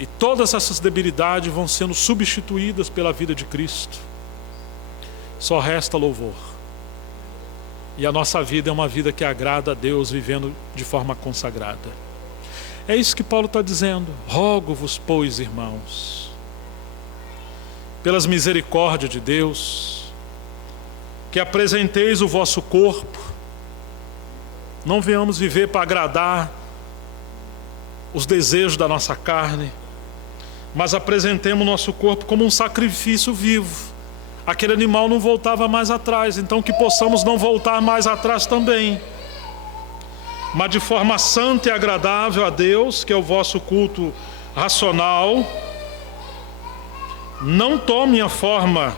e todas essas debilidades vão sendo substituídas pela vida de Cristo. Só resta louvor. E a nossa vida é uma vida que agrada a Deus, vivendo de forma consagrada. É isso que Paulo está dizendo. Rogo-vos, pois, irmãos, pelas misericórdias de Deus, que apresenteis o vosso corpo. Não venhamos viver para agradar os desejos da nossa carne, mas apresentemos o nosso corpo como um sacrifício vivo. Aquele animal não voltava mais atrás, então que possamos não voltar mais atrás também, mas de forma santa e agradável a Deus, que é o vosso culto racional. Não tome a forma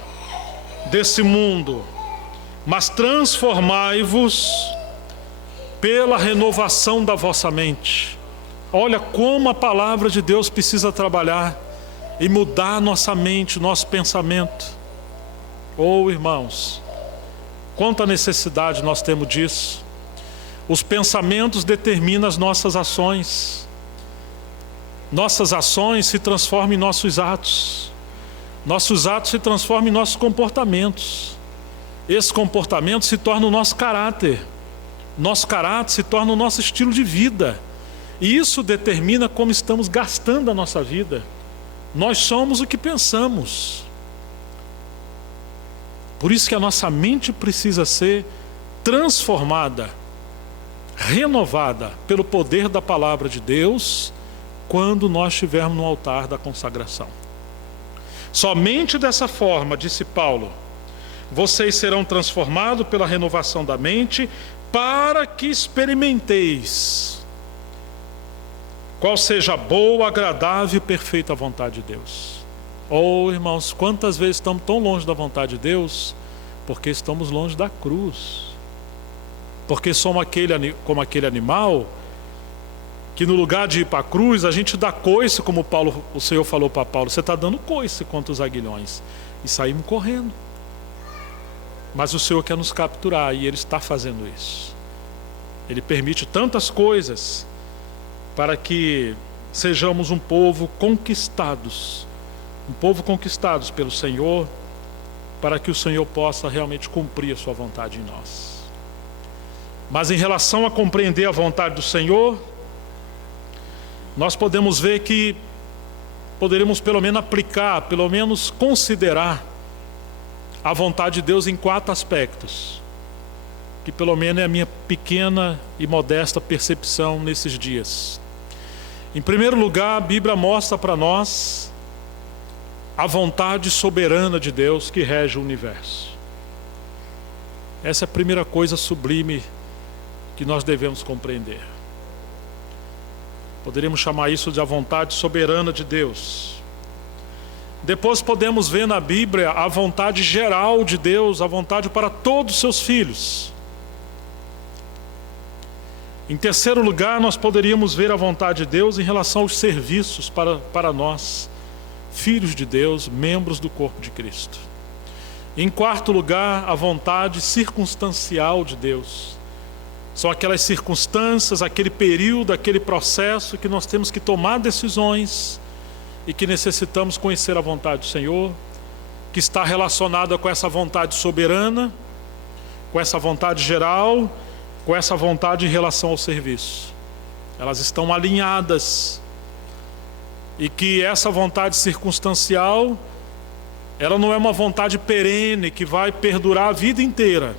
desse mundo, mas transformai-vos pela renovação da vossa mente. Olha como a palavra de Deus precisa trabalhar e mudar nossa mente, nosso pensamento. Oh, irmãos, quanta necessidade nós temos disso. Os pensamentos determinam as nossas ações. Nossas ações se transformam em nossos atos. Nossos atos se transformam em nossos comportamentos. Esse comportamento se torna o nosso caráter. Nosso caráter se torna o nosso estilo de vida. E isso determina como estamos gastando a nossa vida. Nós somos o que pensamos. Por isso que a nossa mente precisa ser transformada, renovada pelo poder da palavra de Deus, quando nós estivermos no altar da consagração. Somente dessa forma, disse Paulo, vocês serão transformados pela renovação da mente, para que experimenteis qual seja a boa, agradável e perfeita vontade de Deus. Oh, irmãos, quantas vezes estamos tão longe da vontade de Deus, porque estamos longe da cruz. Porque somos como aquele animal, que no lugar de ir para a cruz, a gente dá coice, como o Senhor falou para Paulo, você está dando coice contra os aguilhões, e saímos correndo. Mas o Senhor quer nos capturar, e Ele está fazendo isso. Ele permite tantas coisas, para que sejamos um povo conquistados pelo Senhor, para que o Senhor possa realmente cumprir a sua vontade em nós. Mas em relação a compreender a vontade do Senhor, nós podemos ver que poderemos pelo menos aplicar, pelo menos considerar a vontade de Deus em 4 aspectos, que pelo menos é a minha pequena e modesta percepção nesses dias. Em primeiro lugar, a Bíblia mostra para nós a vontade soberana de Deus que rege o universo. Essa é a primeira coisa sublime que nós devemos compreender. Poderíamos chamar isso de a vontade soberana de Deus. Depois podemos ver na Bíblia a vontade geral de Deus, a vontade para todos os seus filhos. Em terceiro lugar, nós poderíamos ver a vontade de Deus em relação aos serviços para nós, filhos de Deus, membros do corpo de Cristo. Em quarto lugar, a vontade circunstancial de Deus. São aquelas circunstâncias, aquele período, aquele processo que nós temos que tomar decisões e que necessitamos conhecer a vontade do Senhor, que está relacionada com essa vontade soberana, com essa vontade geral com essa vontade em relação ao serviço. Elas estão alinhadas. E que essa vontade circunstancial, ela não é uma vontade perene que vai perdurar a vida inteira.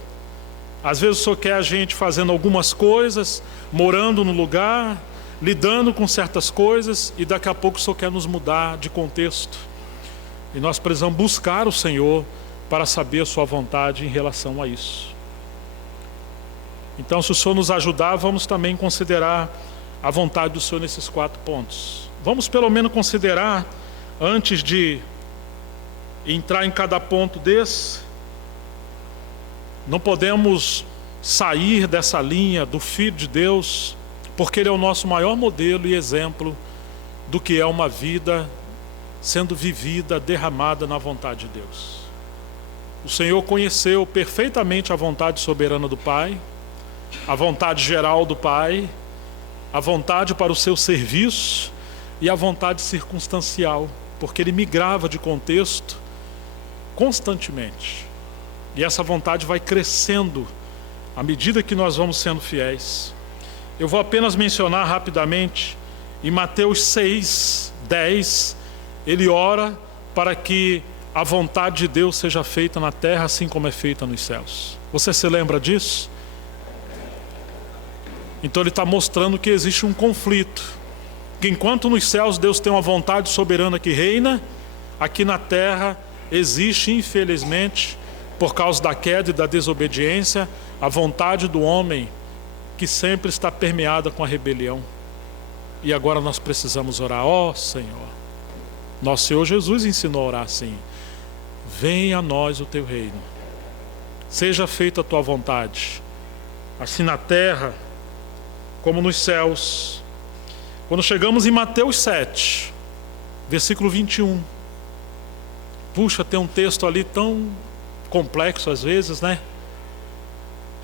Às vezes o Senhor quer a gente fazendo algumas coisas, morando no lugar, lidando com certas coisas, e daqui a pouco o Senhor quer nos mudar de contexto. E nós precisamos buscar o Senhor para saber a sua vontade em relação a isso. Então, se o Senhor nos ajudar, vamos também considerar a vontade do Senhor nesses 4 pontos. Vamos pelo menos considerar, antes de entrar em cada ponto desse, não podemos sair dessa linha do Filho de Deus, porque Ele é o nosso maior modelo e exemplo do que é uma vida sendo vivida, derramada na vontade de Deus. O Senhor conheceu perfeitamente a vontade soberana do Pai, a vontade geral do Pai, a vontade para o seu serviço e a vontade circunstancial, porque Ele migrava de contexto constantemente. E essa vontade vai crescendo à medida que nós vamos sendo fiéis. Eu vou apenas mencionar rapidamente, em Mateus 6, 10, Ele ora para que a vontade de Deus seja feita na terra assim como é feita nos céus. Você se lembra disso? Então Ele está mostrando que existe um conflito, que enquanto nos céus Deus tem uma vontade soberana que reina, aqui na terra existe, infelizmente, por causa da queda e da desobediência, a vontade do homem que sempre está permeada com a rebelião. E agora nós precisamos orar: ó Senhor, nosso Senhor Jesus ensinou a orar assim: venha a nós o teu reino, seja feita a tua vontade, assim na terra como nos céus. Quando chegamos em Mateus 7, versículo 21, puxa, tem um texto ali tão complexo às vezes, né?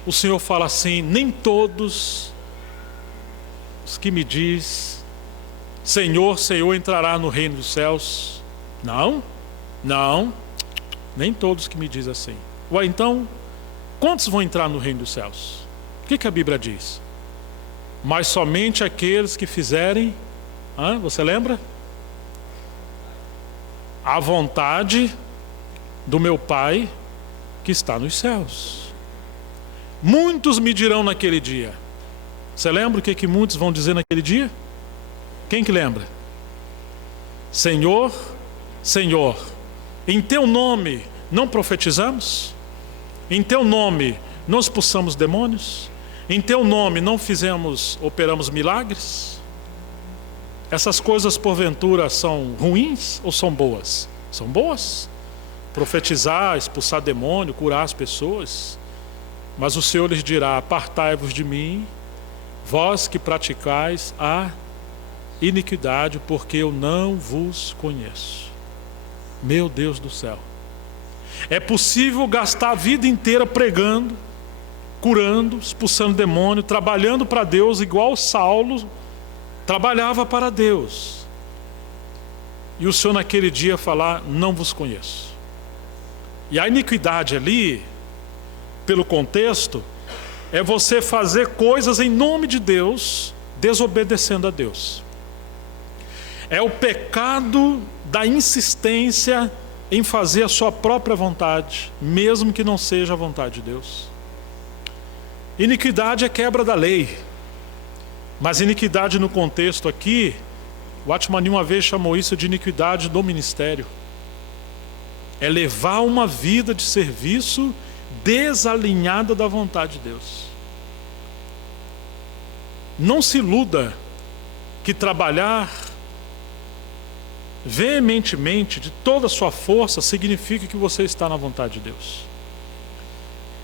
O Senhor fala assim: nem todos os que me diz Senhor, Senhor entrará no reino dos céus. Não, nem todos que me diz assim. Ué, então, quantos vão entrar no reino dos céus? O que a Bíblia diz? Mas somente aqueles que fizerem, você lembra? A vontade do meu Pai que está nos céus. Muitos me dirão naquele dia. Você lembra o que muitos vão dizer naquele dia? Quem que lembra? Senhor, Senhor, em teu nome não profetizamos? Em teu nome não expulsamos demônios? Em teu nome não operamos milagres? Essas coisas porventura são ruins ou são boas? São boas. Profetizar, expulsar demônio, curar as pessoas. Mas o Senhor lhes dirá: apartai-vos de mim, vós que praticais a iniquidade, porque eu não vos conheço. Meu Deus do céu. É possível gastar a vida inteira pregando, curando, expulsando demônio, trabalhando para Deus, igual Saulo trabalhava para Deus, e o Senhor naquele dia falar: não vos conheço. E a iniquidade ali, pelo contexto, é você fazer coisas em nome de Deus, desobedecendo a Deus. É o pecado da insistência em fazer a sua própria vontade, mesmo que não seja a vontade de Deus. Iniquidade é quebra da lei, mas iniquidade no contexto aqui, o Watchman uma vez chamou isso de iniquidade do ministério. É levar uma vida de serviço desalinhada da vontade de Deus. Não se iluda que trabalhar veementemente, de toda a sua força, significa que você está na vontade de Deus.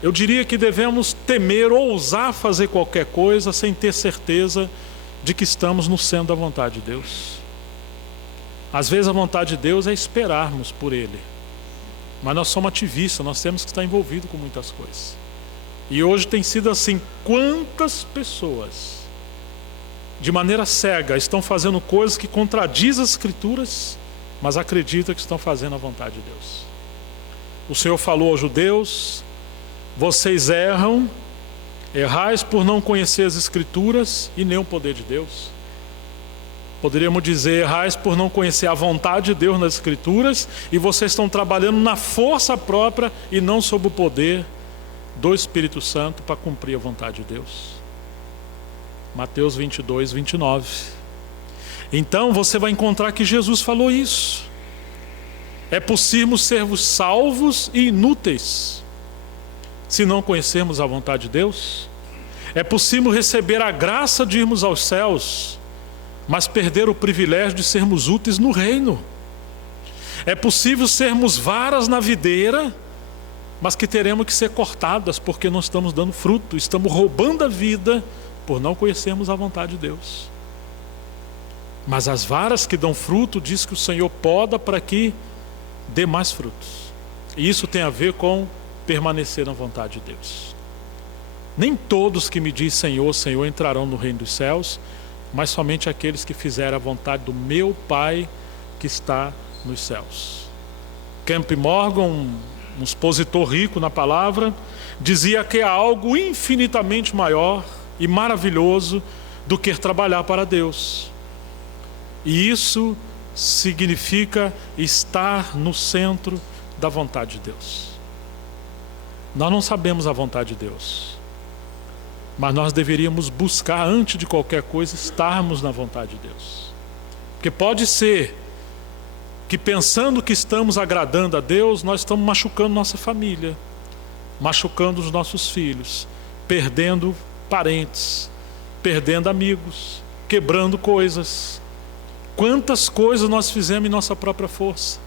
Eu diria que devemos temer ou ousar fazer qualquer coisa sem ter certeza de que estamos no centro da vontade de Deus. Às vezes a vontade de Deus é esperarmos por Ele, mas nós somos ativistas, nós temos que estar envolvidos com muitas coisas. E hoje tem sido assim: quantas pessoas, de maneira cega, estão fazendo coisas que contradizem as Escrituras, mas acreditam que estão fazendo a vontade de Deus. O Senhor falou aos judeus: vocês erram Errais por não conhecer as Escrituras e nem o poder de Deus. Poderíamos dizer, errais por não conhecer a vontade de Deus nas Escrituras e vocês estão trabalhando na força própria e não sob o poder do Espírito Santo para cumprir a vontade de Deus. Mateus 22, 29. Então você vai encontrar que Jesus falou isso. É possível sermos salvos e inúteis se não conhecermos a vontade de Deus? É possível receber a graça de irmos aos céus, mas perder o privilégio de sermos úteis no reino? É possível sermos varas na videira, mas que teremos que ser cortadas porque não estamos dando fruto, estamos roubando a vida por não conhecermos a vontade de Deus. Mas as varas que dão fruto, diz que o Senhor poda para que dê mais frutos. E isso tem a ver com permanecer na vontade de Deus. Nem todos que me dizem Senhor, Senhor entrarão no reino dos céus, mas somente aqueles que fizerem a vontade do meu Pai que está nos céus. Camp Morgan, um expositor rico na palavra, dizia que há algo infinitamente maior e maravilhoso do que trabalhar para Deus. E isso significa estar no centro da vontade de Deus. Nós não sabemos a vontade de Deus, mas nós deveríamos buscar, antes de qualquer coisa, estarmos na vontade de Deus. Porque pode ser que pensando que estamos agradando a Deus, nós estamos machucando nossa família, machucando os nossos filhos, perdendo parentes, perdendo amigos, quebrando coisas. Quantas coisas nós fizemos em nossa própria força.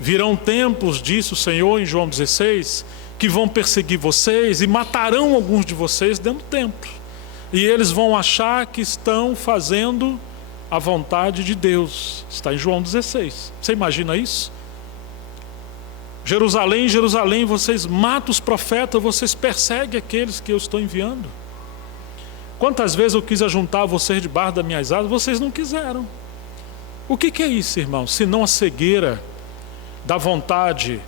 Virão tempos, disse o Senhor em João 16, que vão perseguir vocês e matarão alguns de vocês dentro do templo. E eles vão achar que estão fazendo a vontade de Deus. Está em João 16. Você imagina isso? Jerusalém, Jerusalém, vocês matam os profetas, vocês perseguem aqueles que eu estou enviando. Quantas vezes eu quis ajuntar vocês debaixo das minhas asas, vocês não quiseram. O que é isso, irmão? Se não a cegueira da vontade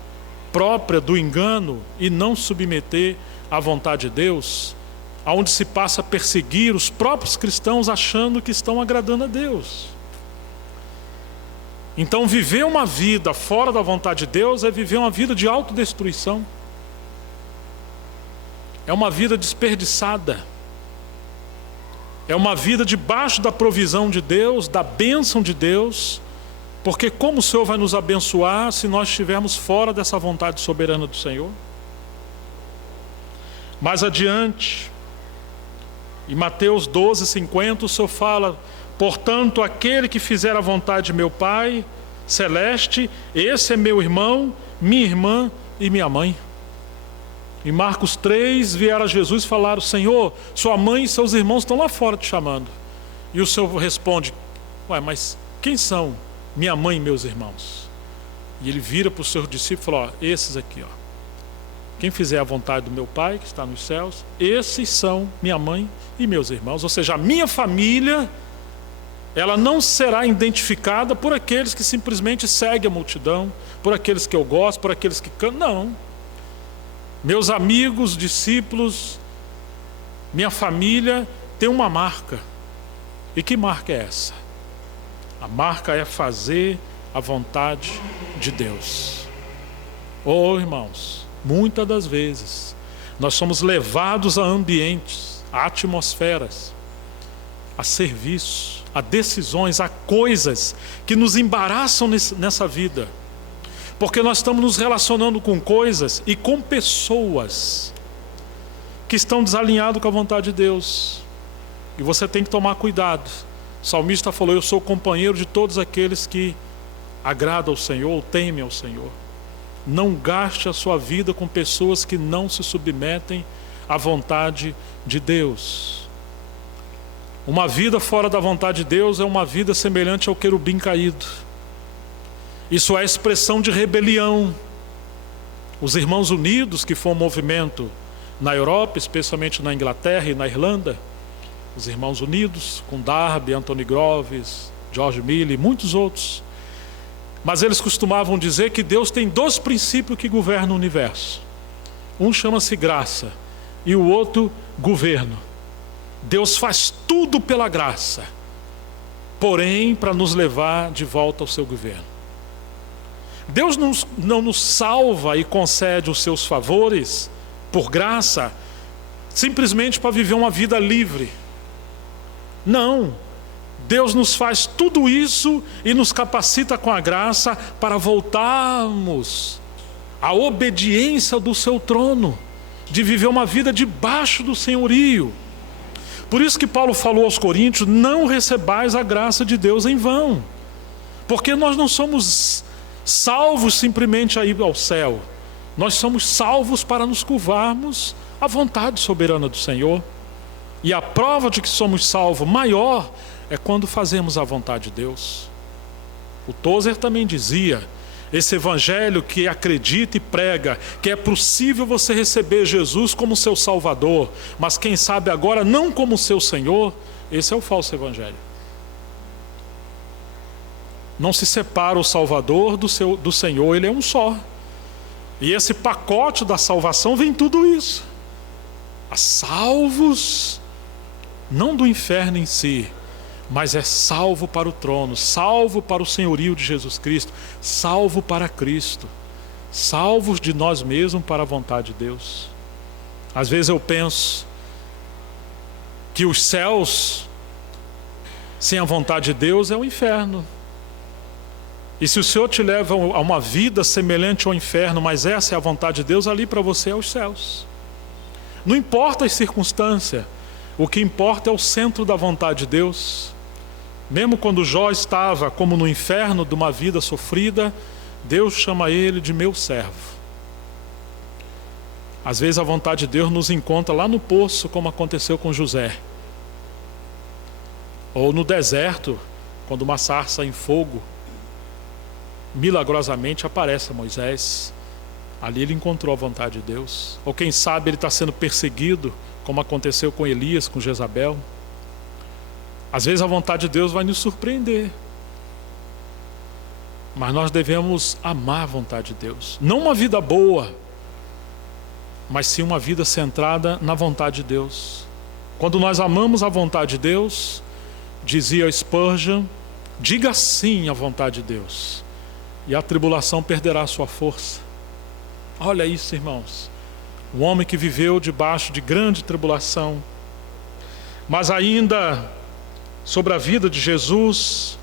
própria do engano e não submeter à vontade de Deus, aonde se passa a perseguir os próprios cristãos achando que estão agradando a Deus. Então viver uma vida fora da vontade de Deus é viver uma vida de autodestruição. É uma vida desperdiçada. É uma vida debaixo da provisão de Deus, da bênção de Deus, porque como o Senhor vai nos abençoar se nós estivermos fora dessa vontade soberana do Senhor? Mais adiante, em Mateus 12:50, o Senhor fala: portanto, aquele que fizer a vontade de meu Pai celeste, esse é meu irmão, minha irmã e minha mãe. Em Marcos 3, vieram a Jesus e falaram: Senhor, sua mãe e seus irmãos estão lá fora te chamando. E o Senhor responde: ué, mas quem são minha mãe e meus irmãos? E ele vira para os seus discípulos e fala: ó, esses aqui, ó. Quem fizer a vontade do meu Pai que está nos céus, esses são minha mãe e meus irmãos. Ou seja, a minha família, ela não será identificada por aqueles que simplesmente seguem a multidão, por aqueles que eu gosto, por aqueles que cantam. Não. Meus amigos, discípulos, minha família tem uma marca. E que marca é essa? A marca é fazer a vontade de Deus. Oh, irmãos, muitas das vezes nós somos levados a ambientes, a atmosferas, a serviço, a decisões, a coisas que nos embaraçam nessa vida. Porque nós estamos nos relacionando com coisas e com pessoas que estão desalinhadas com a vontade de Deus. E você tem que tomar cuidado. O salmista falou: eu sou companheiro de todos aqueles que agradam ao Senhor, ou temem ao Senhor. Não gaste a sua vida com pessoas que não se submetem à vontade de Deus. Uma vida fora da vontade de Deus é uma vida semelhante ao querubim caído. Isso é a expressão de rebelião. Os Irmãos Unidos, que foi um movimento na Europa, especialmente na Inglaterra e na Irlanda, os Irmãos Unidos, com Darby, Anthony Groves, George Miller e muitos outros. Mas eles costumavam dizer que Deus tem dois princípios que governam o universo. Um chama-se graça e o outro governo. Deus faz tudo pela graça, porém para nos levar de volta ao seu governo. Deus não nos salva e concede os seus favores por graça, simplesmente para viver uma vida livre. Não, Deus nos faz tudo isso e nos capacita com a graça para voltarmos à obediência do seu trono, de viver uma vida debaixo do senhorio. Por isso que Paulo falou aos Coríntios: não recebais a graça de Deus em vão, porque nós não somos salvos simplesmente a ir ao céu, nós somos salvos para nos curvarmos à vontade soberana do Senhor. E a prova de que somos salvos maior é quando fazemos a vontade de Deus. O Tozer também dizia: esse evangelho que acredita e prega que é possível você receber Jesus como seu Salvador, mas quem sabe agora não como seu Senhor, esse é o falso evangelho. Não se separa o Salvador do Senhor, ele é um só. E esse pacote da salvação vem tudo isso. A salvos, não do inferno em si, mas é salvo para o trono, salvo para o senhorio de Jesus Cristo, salvo para Cristo, salvos de nós mesmos para a vontade de Deus. Às vezes eu penso que os céus sem a vontade de Deus é o inferno. E se o Senhor te leva a uma vida semelhante ao inferno, mas essa é a vontade de Deus, ali para você é os céus. Não importa as circunstâncias, o que importa é o centro da vontade de Deus. Mesmo quando Jó estava como no inferno de uma vida sofrida, Deus chama ele de meu servo. Às vezes a vontade de Deus nos encontra lá no poço, como aconteceu com José. Ou no deserto, quando uma sarça em fogo milagrosamente aparece a Moisés. Ali ele encontrou a vontade de Deus. Ou quem sabe ele está sendo perseguido, como aconteceu com Elias, com Jezabel. Às vezes a vontade de Deus vai nos surpreender, mas nós devemos amar a vontade de Deus. Não uma vida boa, mas sim uma vida centrada na vontade de Deus. Quando nós amamos a vontade de Deus, dizia Spurgeon, diga sim à vontade de Deus, e a tribulação perderá a sua força. Olha isso, irmãos. Um homem que viveu debaixo de grande tribulação. Mas ainda sobre a vida de Jesus,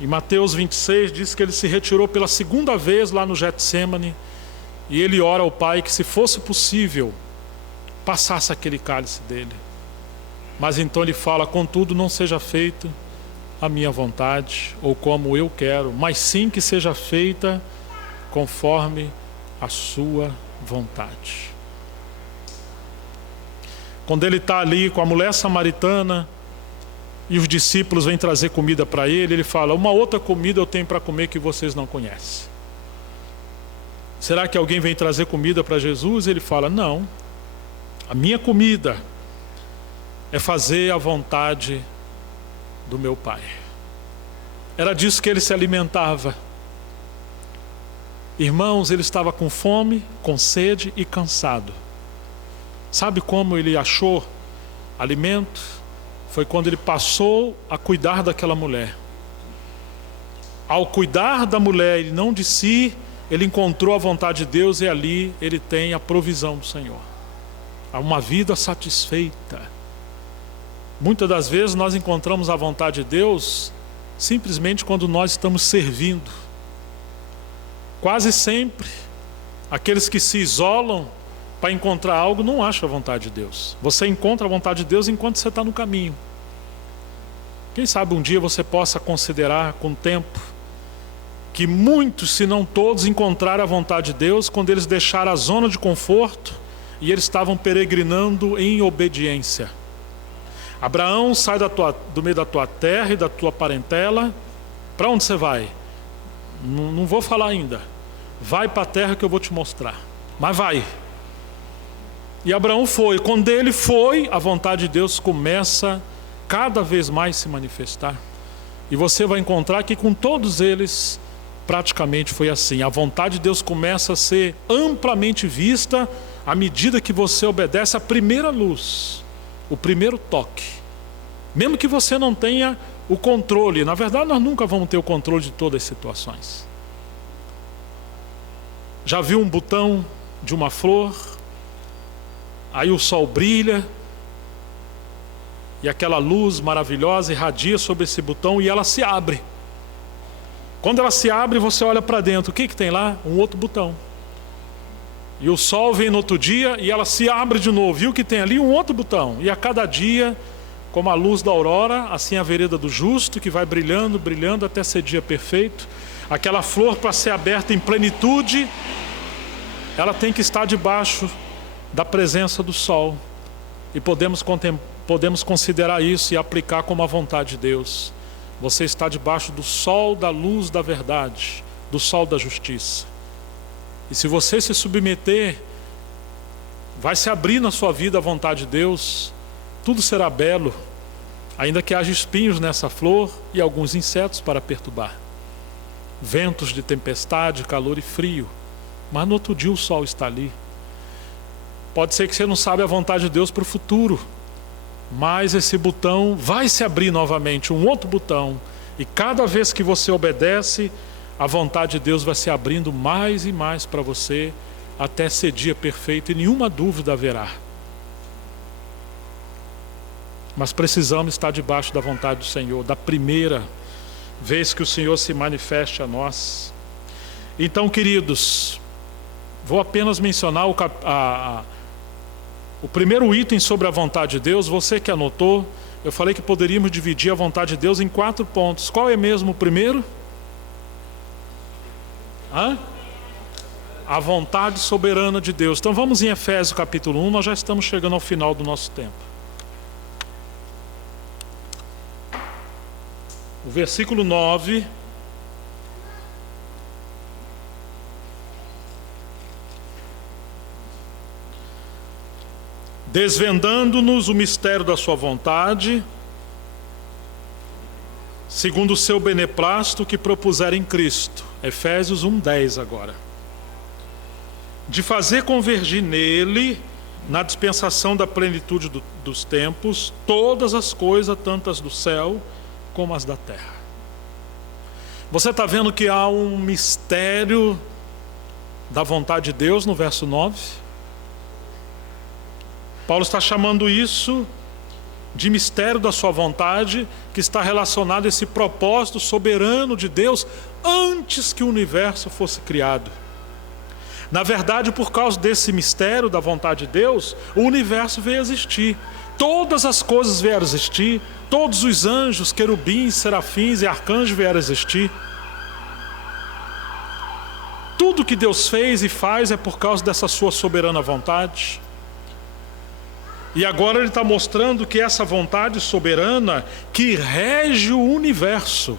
em Mateus 26 diz que ele se retirou pela segunda vez lá no Getsêmani, e ele ora ao Pai que, se fosse possível, passasse aquele cálice dele. Mas então ele fala: contudo, não seja feita a minha vontade ou como eu quero, mas sim que seja feita conforme a sua vontade. Quando ele está ali com a mulher samaritana e os discípulos vêm trazer comida para ele, ele fala: uma outra comida eu tenho para comer que vocês não conhecem. Será que alguém vem trazer comida para Jesus? Ele fala: não, a minha comida é fazer a vontade do meu Pai. Era disso que ele se alimentava. Irmãos, ele estava com fome, com sede e cansado. Sabe como ele achou alimento? Foi quando ele passou a cuidar daquela mulher. Ao cuidar da mulher e não de si, ele encontrou a vontade de Deus, e ali ele tem a provisão do Senhor. Há uma vida satisfeita. Muitas das vezes nós encontramos a vontade de Deus simplesmente quando nós estamos servindo. Quase sempre, aqueles que se isolam para encontrar algo não acham a vontade de Deus. Você encontra a vontade de Deus enquanto você está no caminho. Quem sabe um dia você possa considerar com o tempo que muitos, se não todos, encontraram a vontade de Deus quando eles deixaram a zona de conforto e eles estavam peregrinando em obediência. Abraão, sai do meio da tua terra e da tua parentela. Para onde você vai? Não vou falar ainda. Vai para a terra que eu vou te mostrar. Mas vai. E Abraão foi. Quando ele foi, a vontade de Deus começa cada vez mais se manifestar. E você vai encontrar que com todos eles praticamente foi assim. A vontade de Deus começa a ser amplamente vista à medida que você obedece à primeira luz, o primeiro toque. Mesmo que você não tenha o controle, na verdade nós nunca vamos ter o controle de todas as situações. Já viu um botão de uma flor? Aí o sol brilha e aquela luz maravilhosa irradia sobre esse botão e ela se abre. Quando ela se abre, você olha para dentro, o que tem lá? Um outro botão. E o sol vem no outro dia e ela se abre de novo. Viu que tem ali um outro botão. E a cada dia, como a luz da aurora, assim a vereda do justo, que vai brilhando, brilhando até ser dia perfeito. Aquela flor, para ser aberta em plenitude, ela tem que estar debaixo da presença do sol. E podemos considerar isso e aplicar como a vontade de Deus. Você está debaixo do sol da luz da verdade, do sol da justiça. E se você se submeter, vai se abrir na sua vida a vontade de Deus, tudo será belo, ainda que haja espinhos nessa flor e alguns insetos para perturbar. Ventos de tempestade, calor e frio, mas no outro dia o sol está ali. Pode ser que você não saiba a vontade de Deus para o futuro, mas esse botão vai se abrir novamente, um outro botão, e cada vez que você obedece, a vontade de Deus vai se abrindo mais e mais para você, até ser dia perfeito, e nenhuma dúvida haverá. Mas precisamos estar debaixo da vontade do Senhor, da primeira vez que o Senhor se manifeste a nós. Então, queridos, vou apenas mencionar o primeiro item sobre a vontade de Deus. Você que anotou, eu falei que poderíamos dividir a vontade de Deus em 4 pontos. Qual é mesmo o primeiro? A vontade soberana de Deus. Então vamos em Efésios capítulo 1, nós já estamos chegando ao final do nosso tempo. O versículo 9. Desvendando-nos o mistério da sua vontade, segundo o seu beneplácito que propuser em Cristo. Efésios 1:10 agora. De fazer convergir nele, na dispensação da plenitude dos tempos, todas as coisas, tanto as do céu como as da terra. Você está vendo que há um mistério da vontade de Deus no verso 9? Paulo está chamando isso de mistério da sua vontade, que está relacionado a esse propósito soberano de Deus antes que o universo fosse criado. Na verdade, por causa desse mistério da vontade de Deus, o universo veio a existir. Todas as coisas vieram a existir, todos os anjos, querubins, serafins e arcanjos vieram a existir. Tudo que Deus fez e faz é por causa dessa sua soberana vontade. E agora ele está mostrando que essa vontade soberana que rege o universo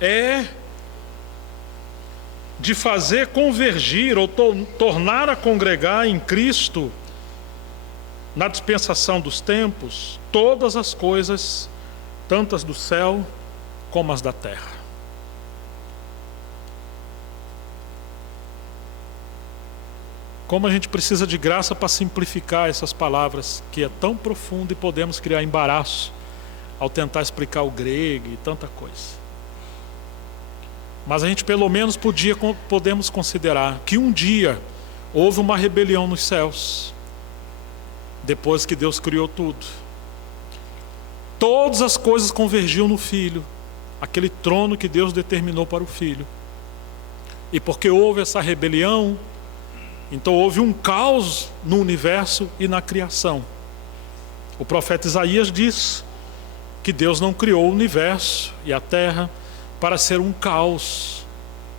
é de fazer convergir ou tornar a congregar em Cristo, na dispensação dos tempos, todas as coisas, tanto as do céu como as da terra. Como a gente precisa de graça para simplificar essas palavras, que é tão profundo, e podemos criar embaraço ao tentar explicar o grego e tanta coisa. Mas a gente pelo menos podemos considerar que um dia houve uma rebelião nos céus, depois que Deus criou tudo. Todas as coisas convergiam no Filho, aquele trono que Deus determinou para o Filho. E porque houve essa rebelião, então houve um caos no universo e na criação. O profeta Isaías diz que Deus não criou o universo e a terra para ser um caos.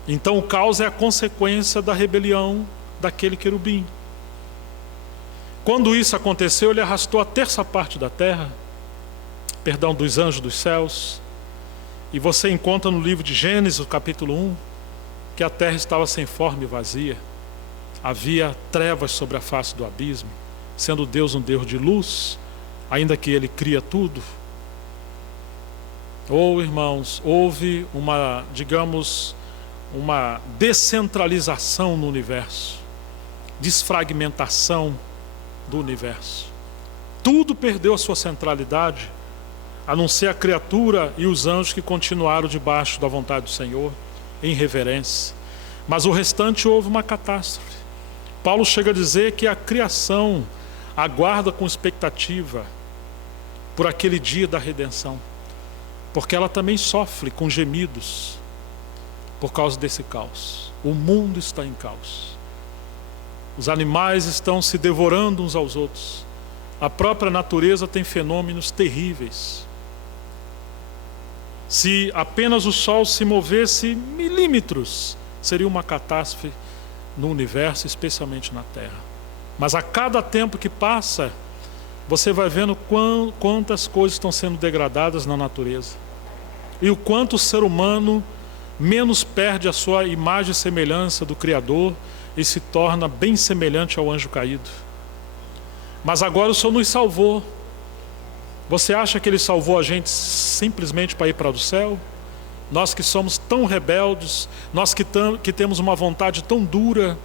Então o caos é a consequência da rebelião daquele querubim. Quando isso aconteceu, ele arrastou a terça parte da terra, dos anjos dos céus. E você encontra no livro de Gênesis, capítulo 1, que a terra estava sem forma e vazia. Havia trevas sobre a face do abismo, sendo Deus um Deus de luz, ainda que Ele cria tudo. Irmãos, houve uma descentralização no universo, desfragmentação do universo. Tudo perdeu a sua centralidade, a não ser a criatura e os anjos que continuaram debaixo da vontade do Senhor, em reverência. Mas o restante houve uma catástrofe. Paulo chega a dizer que a criação aguarda com expectativa por aquele dia da redenção, porque ela também sofre com gemidos por causa desse caos. O mundo está em caos. Os animais estão se devorando uns aos outros. A própria natureza tem fenômenos terríveis. Se apenas o Sol se movesse milímetros, seria uma catástrofe no universo, especialmente na Terra. Mas a cada tempo que passa, você vai vendo quantas coisas estão sendo degradadas na natureza. E o quanto o ser humano menos perde a sua imagem e semelhança do Criador e se torna bem semelhante ao anjo caído. Mas agora o Senhor nos salvou. Você acha que Ele salvou a gente simplesmente para ir para o céu? Nós que somos tão rebeldes, nós que temos uma vontade tão dura,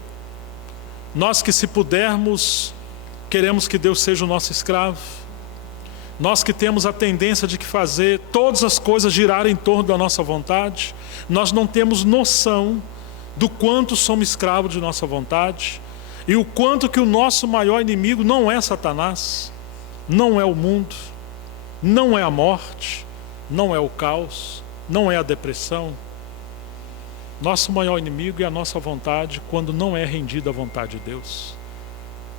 nós que, se pudermos, queremos que Deus seja o nosso escravo, nós que temos a tendência de fazer todas as coisas girarem em torno da nossa vontade, nós não temos noção do quanto somos escravos de nossa vontade e o quanto que o nosso maior inimigo não é Satanás, não é o mundo, não é a morte, não é o caos, não é a depressão. Nosso maior inimigo é a nossa vontade quando não é rendida à vontade de Deus.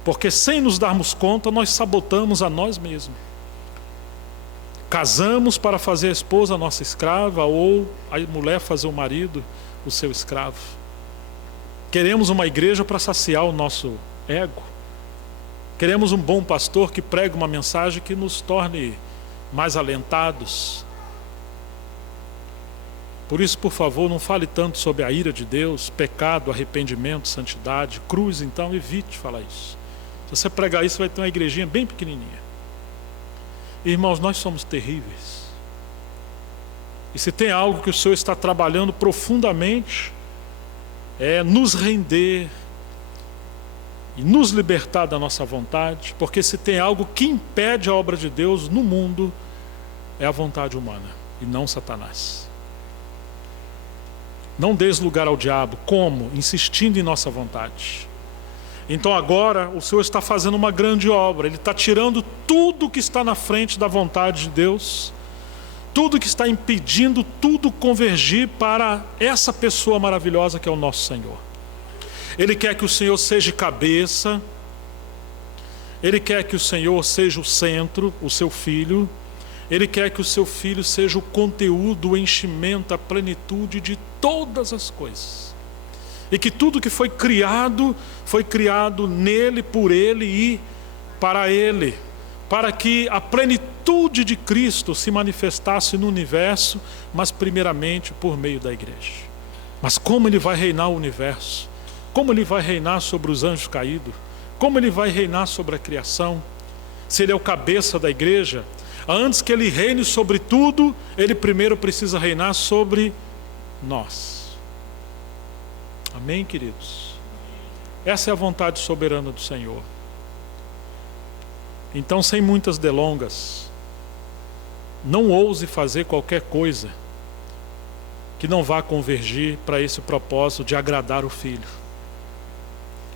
Porque sem nos darmos conta, nós sabotamos a nós mesmos. Casamos para fazer a esposa a nossa escrava, ou a mulher fazer o marido o seu escravo. Queremos uma igreja para saciar o nosso ego. Queremos um bom pastor que pregue uma mensagem que nos torne mais alentados. Por isso, por favor, não fale tanto sobre a ira de Deus, pecado, arrependimento, santidade, cruz. Então evite falar isso. Se você pregar isso, vai ter uma igrejinha bem pequenininha. Irmãos, nós somos terríveis. E se tem algo que o Senhor está trabalhando profundamente, é nos render e nos libertar da nossa vontade, porque se tem algo que impede a obra de Deus no mundo, é a vontade humana e não Satanás. Não dês lugar ao diabo. Como? Insistindo em nossa vontade. Então agora o Senhor está fazendo uma grande obra. Ele está tirando tudo que está na frente da vontade de Deus, tudo que está impedindo tudo convergir para essa pessoa maravilhosa que é o nosso Senhor. Ele quer que o Senhor seja cabeça, Ele quer que o Senhor seja o centro, o seu Filho. Ele quer que o seu Filho seja o conteúdo, o enchimento, a plenitude de todas as coisas. E que tudo que foi criado nele, por ele e para ele. Para que a plenitude de Cristo se manifestasse no universo, mas primeiramente por meio da igreja. Mas como Ele vai reinar o universo? Como Ele vai reinar sobre os anjos caídos? Como Ele vai reinar sobre a criação? Se Ele é o cabeça da igreja, antes que Ele reine sobre tudo, Ele primeiro precisa reinar sobre nós. Amém, queridos? Essa é a vontade soberana do Senhor. Então, sem muitas delongas, não ouse fazer qualquer coisa que não vá convergir para esse propósito de agradar o Filho,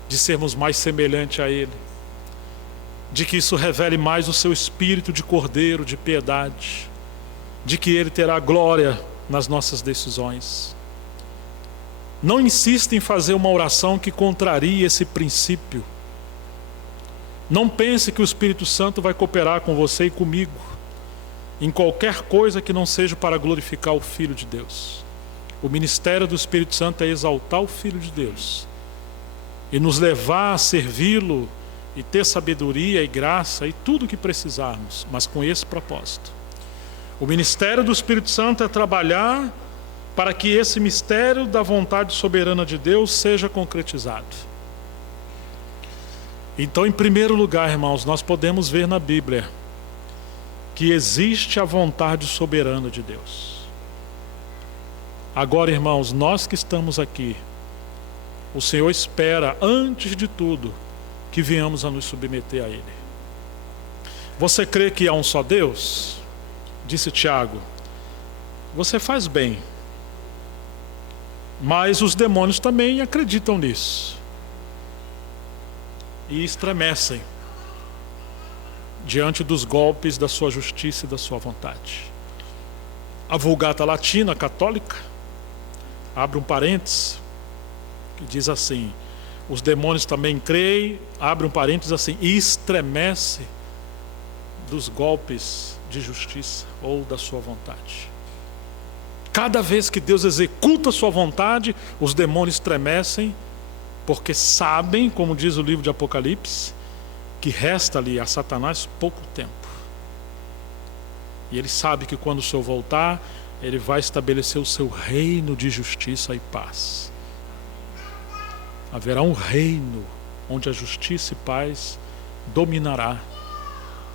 de sermos mais semelhantes a Ele, de que isso revele mais o seu espírito de cordeiro, de piedade, de que Ele terá glória nas nossas decisões. Não insista em fazer uma oração que contrarie esse princípio. Não pense que o Espírito Santo vai cooperar com você e comigo em qualquer coisa que não seja para glorificar o Filho de Deus. O ministério do Espírito Santo é exaltar o Filho de Deus e nos levar a servi-lo e ter sabedoria e graça e tudo o que precisarmos, mas com esse propósito. O ministério do Espírito Santo é trabalhar para que esse mistério da vontade soberana de Deus seja concretizado. Então, em primeiro lugar, irmãos, nós podemos ver na Bíblia que existe a vontade soberana de Deus. Agora, irmãos, nós que estamos aqui, o Senhor espera, antes de tudo, que venhamos a nos submeter a Ele. Você crê que há um só Deus? Disse Tiago. Você faz bem. Mas os demônios também acreditam nisso. E estremecem diante dos golpes da sua justiça e da sua vontade. A Vulgata Latina Católica abre um parênteses que diz assim: os demônios também creem, abre um parênteses assim, e estremece dos golpes de justiça ou da sua vontade. Cada vez que Deus executa a sua vontade, os demônios estremecem, porque sabem, como diz o livro de Apocalipse, que resta ali a Satanás pouco tempo. E ele sabe que quando o Senhor voltar, ele vai estabelecer o seu reino de justiça e paz. Haverá um reino onde a justiça e paz dominará.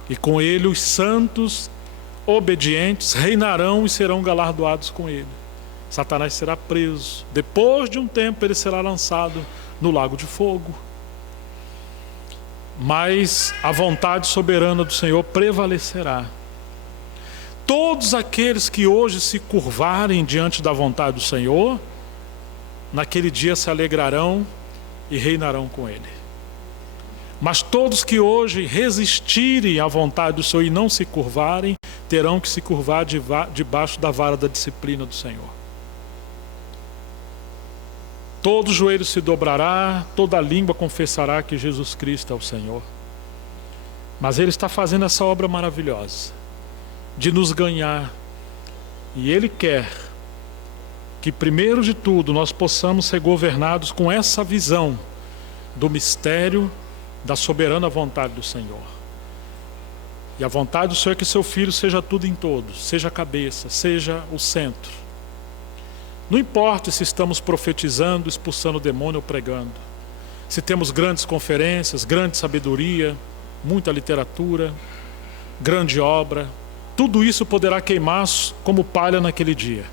E com ele os santos obedientes reinarão e serão galardoados com ele. Satanás será preso. Depois de um tempo ele será lançado no lago de fogo. Mas a vontade soberana do Senhor prevalecerá. Todos aqueles que hoje se curvarem diante da vontade do Senhor, naquele dia se alegrarão e reinarão com ele. Mas todos que hoje resistirem à vontade do Senhor e não se curvarem, terão que se curvar debaixo da vara da disciplina do Senhor. Todo joelho se dobrará, toda língua confessará que Jesus Cristo é o Senhor. Mas Ele está fazendo essa obra maravilhosa de nos ganhar. E Ele quer que, primeiro de tudo, nós possamos ser governados com essa visão do mistério da soberana vontade do Senhor. E a vontade do Senhor é que seu Filho seja tudo em todos, seja a cabeça, seja o centro. Não importa se estamos profetizando, expulsando o demônio ou pregando. Se temos grandes conferências, grande sabedoria, muita literatura, grande obra, tudo isso poderá queimar como palha naquele dia.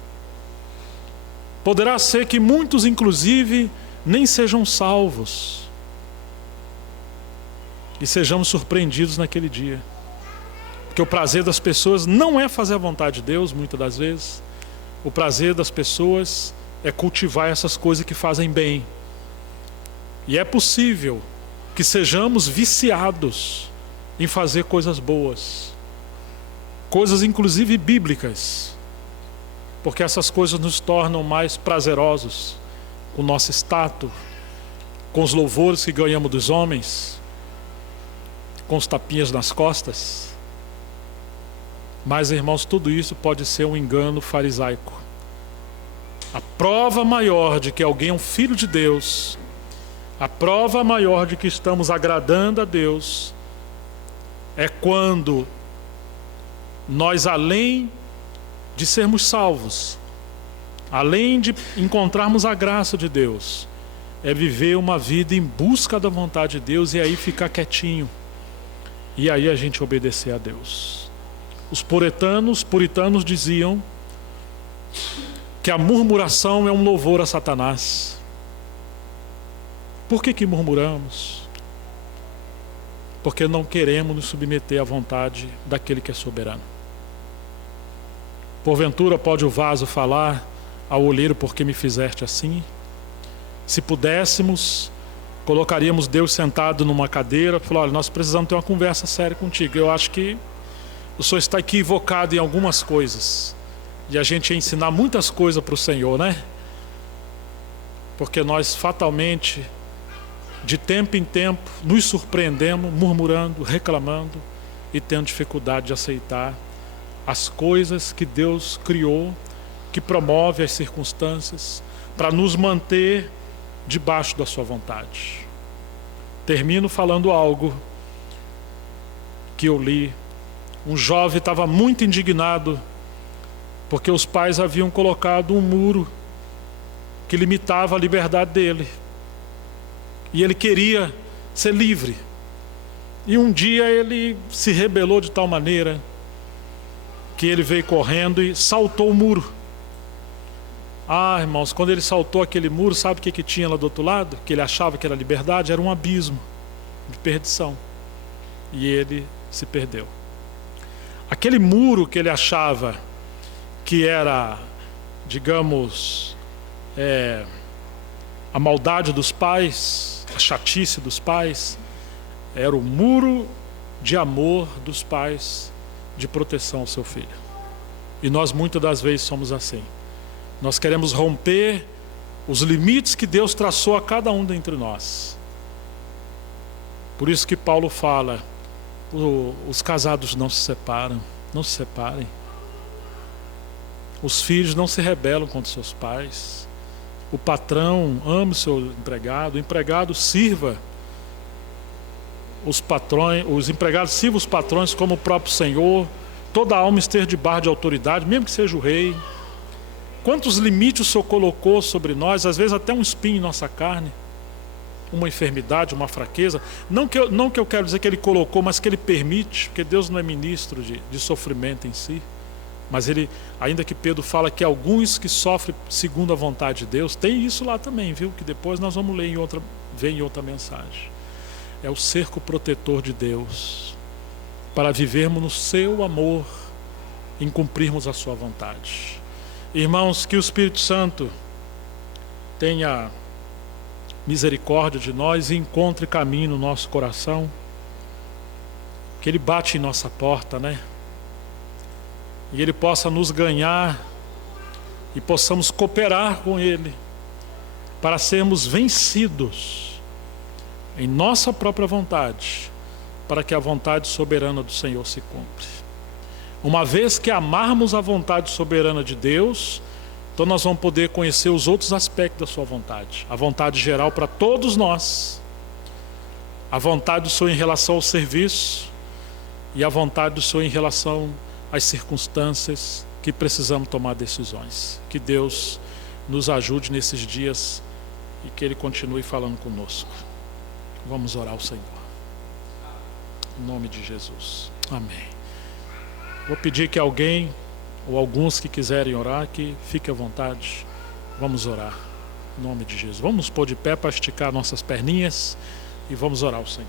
Poderá ser que muitos, inclusive, nem sejam salvos. E sejamos surpreendidos naquele dia. Porque o prazer das pessoas não é fazer a vontade de Deus, muitas das vezes. O prazer das pessoas é cultivar essas coisas que fazem bem. E é possível que sejamos viciados em fazer coisas boas. Coisas inclusive bíblicas. Porque essas coisas nos tornam mais prazerosos com o nosso status, com os louvores que ganhamos dos homens, com os tapinhas nas costas. Mas, irmãos, tudo isso pode ser um engano farisaico. A prova maior de que alguém é um filho de Deus, a prova maior de que estamos agradando a Deus, é quando nós, além de sermos salvos, além de encontrarmos a graça de Deus, é viver uma vida em busca da vontade de Deus e aí ficar quietinho. E aí a gente obedecer a Deus. Os puritanos diziam que a murmuração é um louvor a Satanás. Por que murmuramos? Porque não queremos nos submeter à vontade daquele que é soberano. Porventura pode o vaso falar ao olheiro: por que me fizeste assim? Se pudéssemos, colocaríamos Deus sentado numa cadeira e falar: olha, nós precisamos ter uma conversa séria contigo. Eu acho que o Senhor está equivocado em algumas coisas. E a gente ia ensinar muitas coisas para o Senhor, né? Porque nós fatalmente, de tempo em tempo, nos surpreendemos, murmurando, reclamando e tendo dificuldade de aceitar as coisas que Deus criou, que promove as circunstâncias, para nos manter debaixo da sua vontade. Termino falando algo que eu li. Um jovem estava muito indignado porque os pais haviam colocado um muro que limitava a liberdade dele. E ele queria ser livre. E um dia ele se rebelou de tal maneira que ele veio correndo e saltou o muro. Ah, irmãos, quando ele saltou aquele muro, sabe o que tinha lá do outro lado? Que ele achava que era liberdade, era um abismo de perdição. E ele se perdeu. Aquele muro que ele achava que era, digamos, a maldade dos pais, a chatice dos pais, era o muro de amor dos pais, de proteção ao seu filho. E nós muitas das vezes somos assim. Nós queremos romper os limites que Deus traçou a cada um dentre nós. Por isso que Paulo fala, os casados não se separam, não se separem. Os filhos não se rebelam contra seus pais. O patrão ame o seu empregado, o empregado sirva os patrões, os empregados sirvam os patrões como o próprio Senhor. Toda alma esteja debaixo de autoridade, mesmo que seja o rei. Quantos limites o Senhor colocou sobre nós, às vezes até um espinho em nossa carne, uma enfermidade, uma fraqueza. Não que eu quero dizer que Ele colocou, mas que Ele permite, porque Deus não é ministro de sofrimento em si. Mas Ele, ainda que Pedro fala que alguns que sofrem segundo a vontade de Deus, tem isso lá também, viu? Que depois nós vamos ler ver em outra mensagem. É o cerco protetor de Deus, para vivermos no seu amor, em cumprirmos a sua vontade. Irmãos, que o Espírito Santo tenha misericórdia de nós e encontre caminho no nosso coração, que Ele bate em nossa porta, né? E Ele possa nos ganhar e possamos cooperar com Ele para sermos vencidos em nossa própria vontade, para que a vontade soberana do Senhor se cumpra. Uma vez que amarmos a vontade soberana de Deus, então nós vamos poder conhecer os outros aspectos da sua vontade. A vontade geral para todos nós, a vontade do Senhor em relação ao serviço e a vontade do Senhor em relação às circunstâncias que precisamos tomar decisões. Que Deus nos ajude nesses dias e que Ele continue falando conosco. Vamos orar ao Senhor. Em nome de Jesus. Amém. Vou pedir que alguém, ou alguns que quiserem orar, que fique à vontade. Vamos orar. Em nome de Jesus. Vamos nos pôr de pé para esticar nossas perninhas e vamos orar ao Senhor.